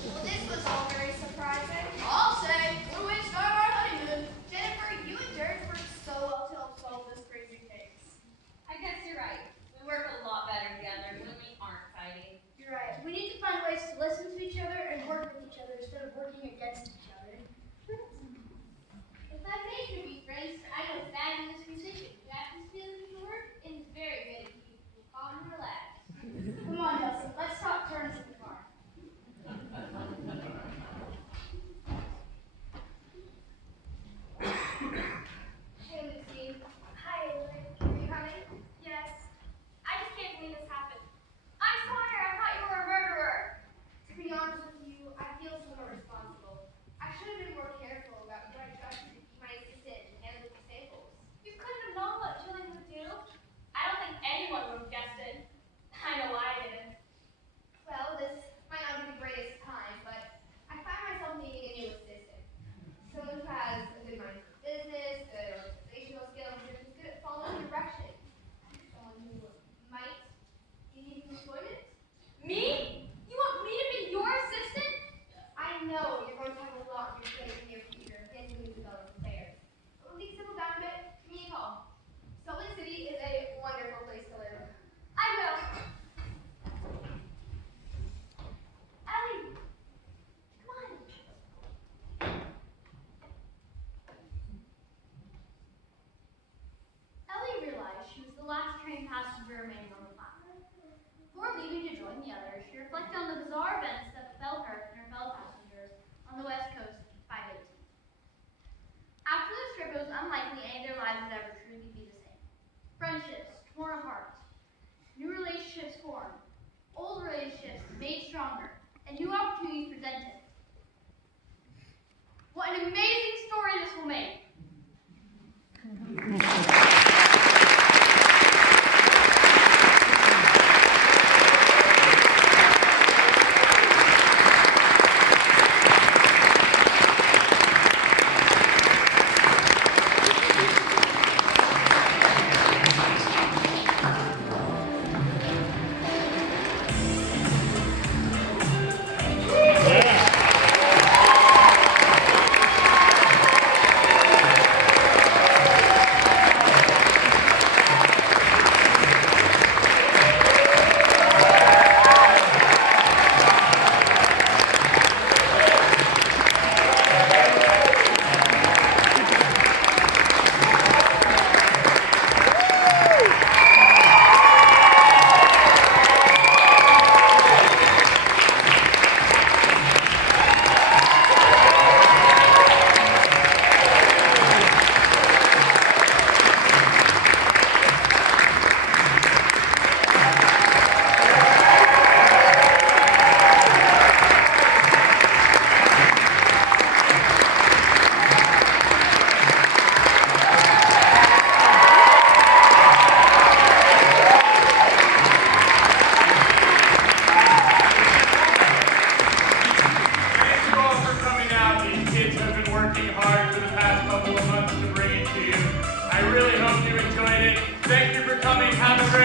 Well, this was all very surprising. I'll say, what a way to start our honeymoon. Jennifer, you and Jared worked so well to help solve this crazy case. I guess you're right. We work a lot better together when we aren't fighting. You're right. We need to find ways to listen to each other and work with each other instead of working against each other. If I may to be friends, I know that in this musician. Jackson's feeling the work is very good at keeping people calm and relaxed. Come on, Dustin. Let's talk turns in the car. Hey, Lucy. Hi, Lily. Are you coming? Yes. I just can't believe this happened. I'm sorry, I thought you were a murderer. To be honest with you, I feel somewhat responsible. I should have been more careful about who I trusted to be my assistant and handle the samples. You couldn't have known what killing would do. I don't think anyone would have guessed it. I know I didn't. Well, this might not be the greatest time, but I find myself needing a new assistant. Someone who has a good mind for business, good organizational skills, and is good at following direction. Someone who might need employment. Me? You want me to be your assistant? I know you're going to have a lot on your plate in the near future, handling these development affairs. But when things settle down a bit, give me a call. Salt Lake City is a wonderful place to live. I will. Ellie! Come on! Ellie realized she was the last train passenger remaining on the platform. Before leaving to join the others, she reflected on the bizarre events that befell her and her fellow passengers on the West Coast of 518. After this trip, it was unlikely any of their lives would ever truly be the same. Friendships torn apart, new relationships formed, old relationships made stronger, and new opportunities presented. What an amazing story this will make! I really hope you enjoyed it. Thank you for coming. Have a great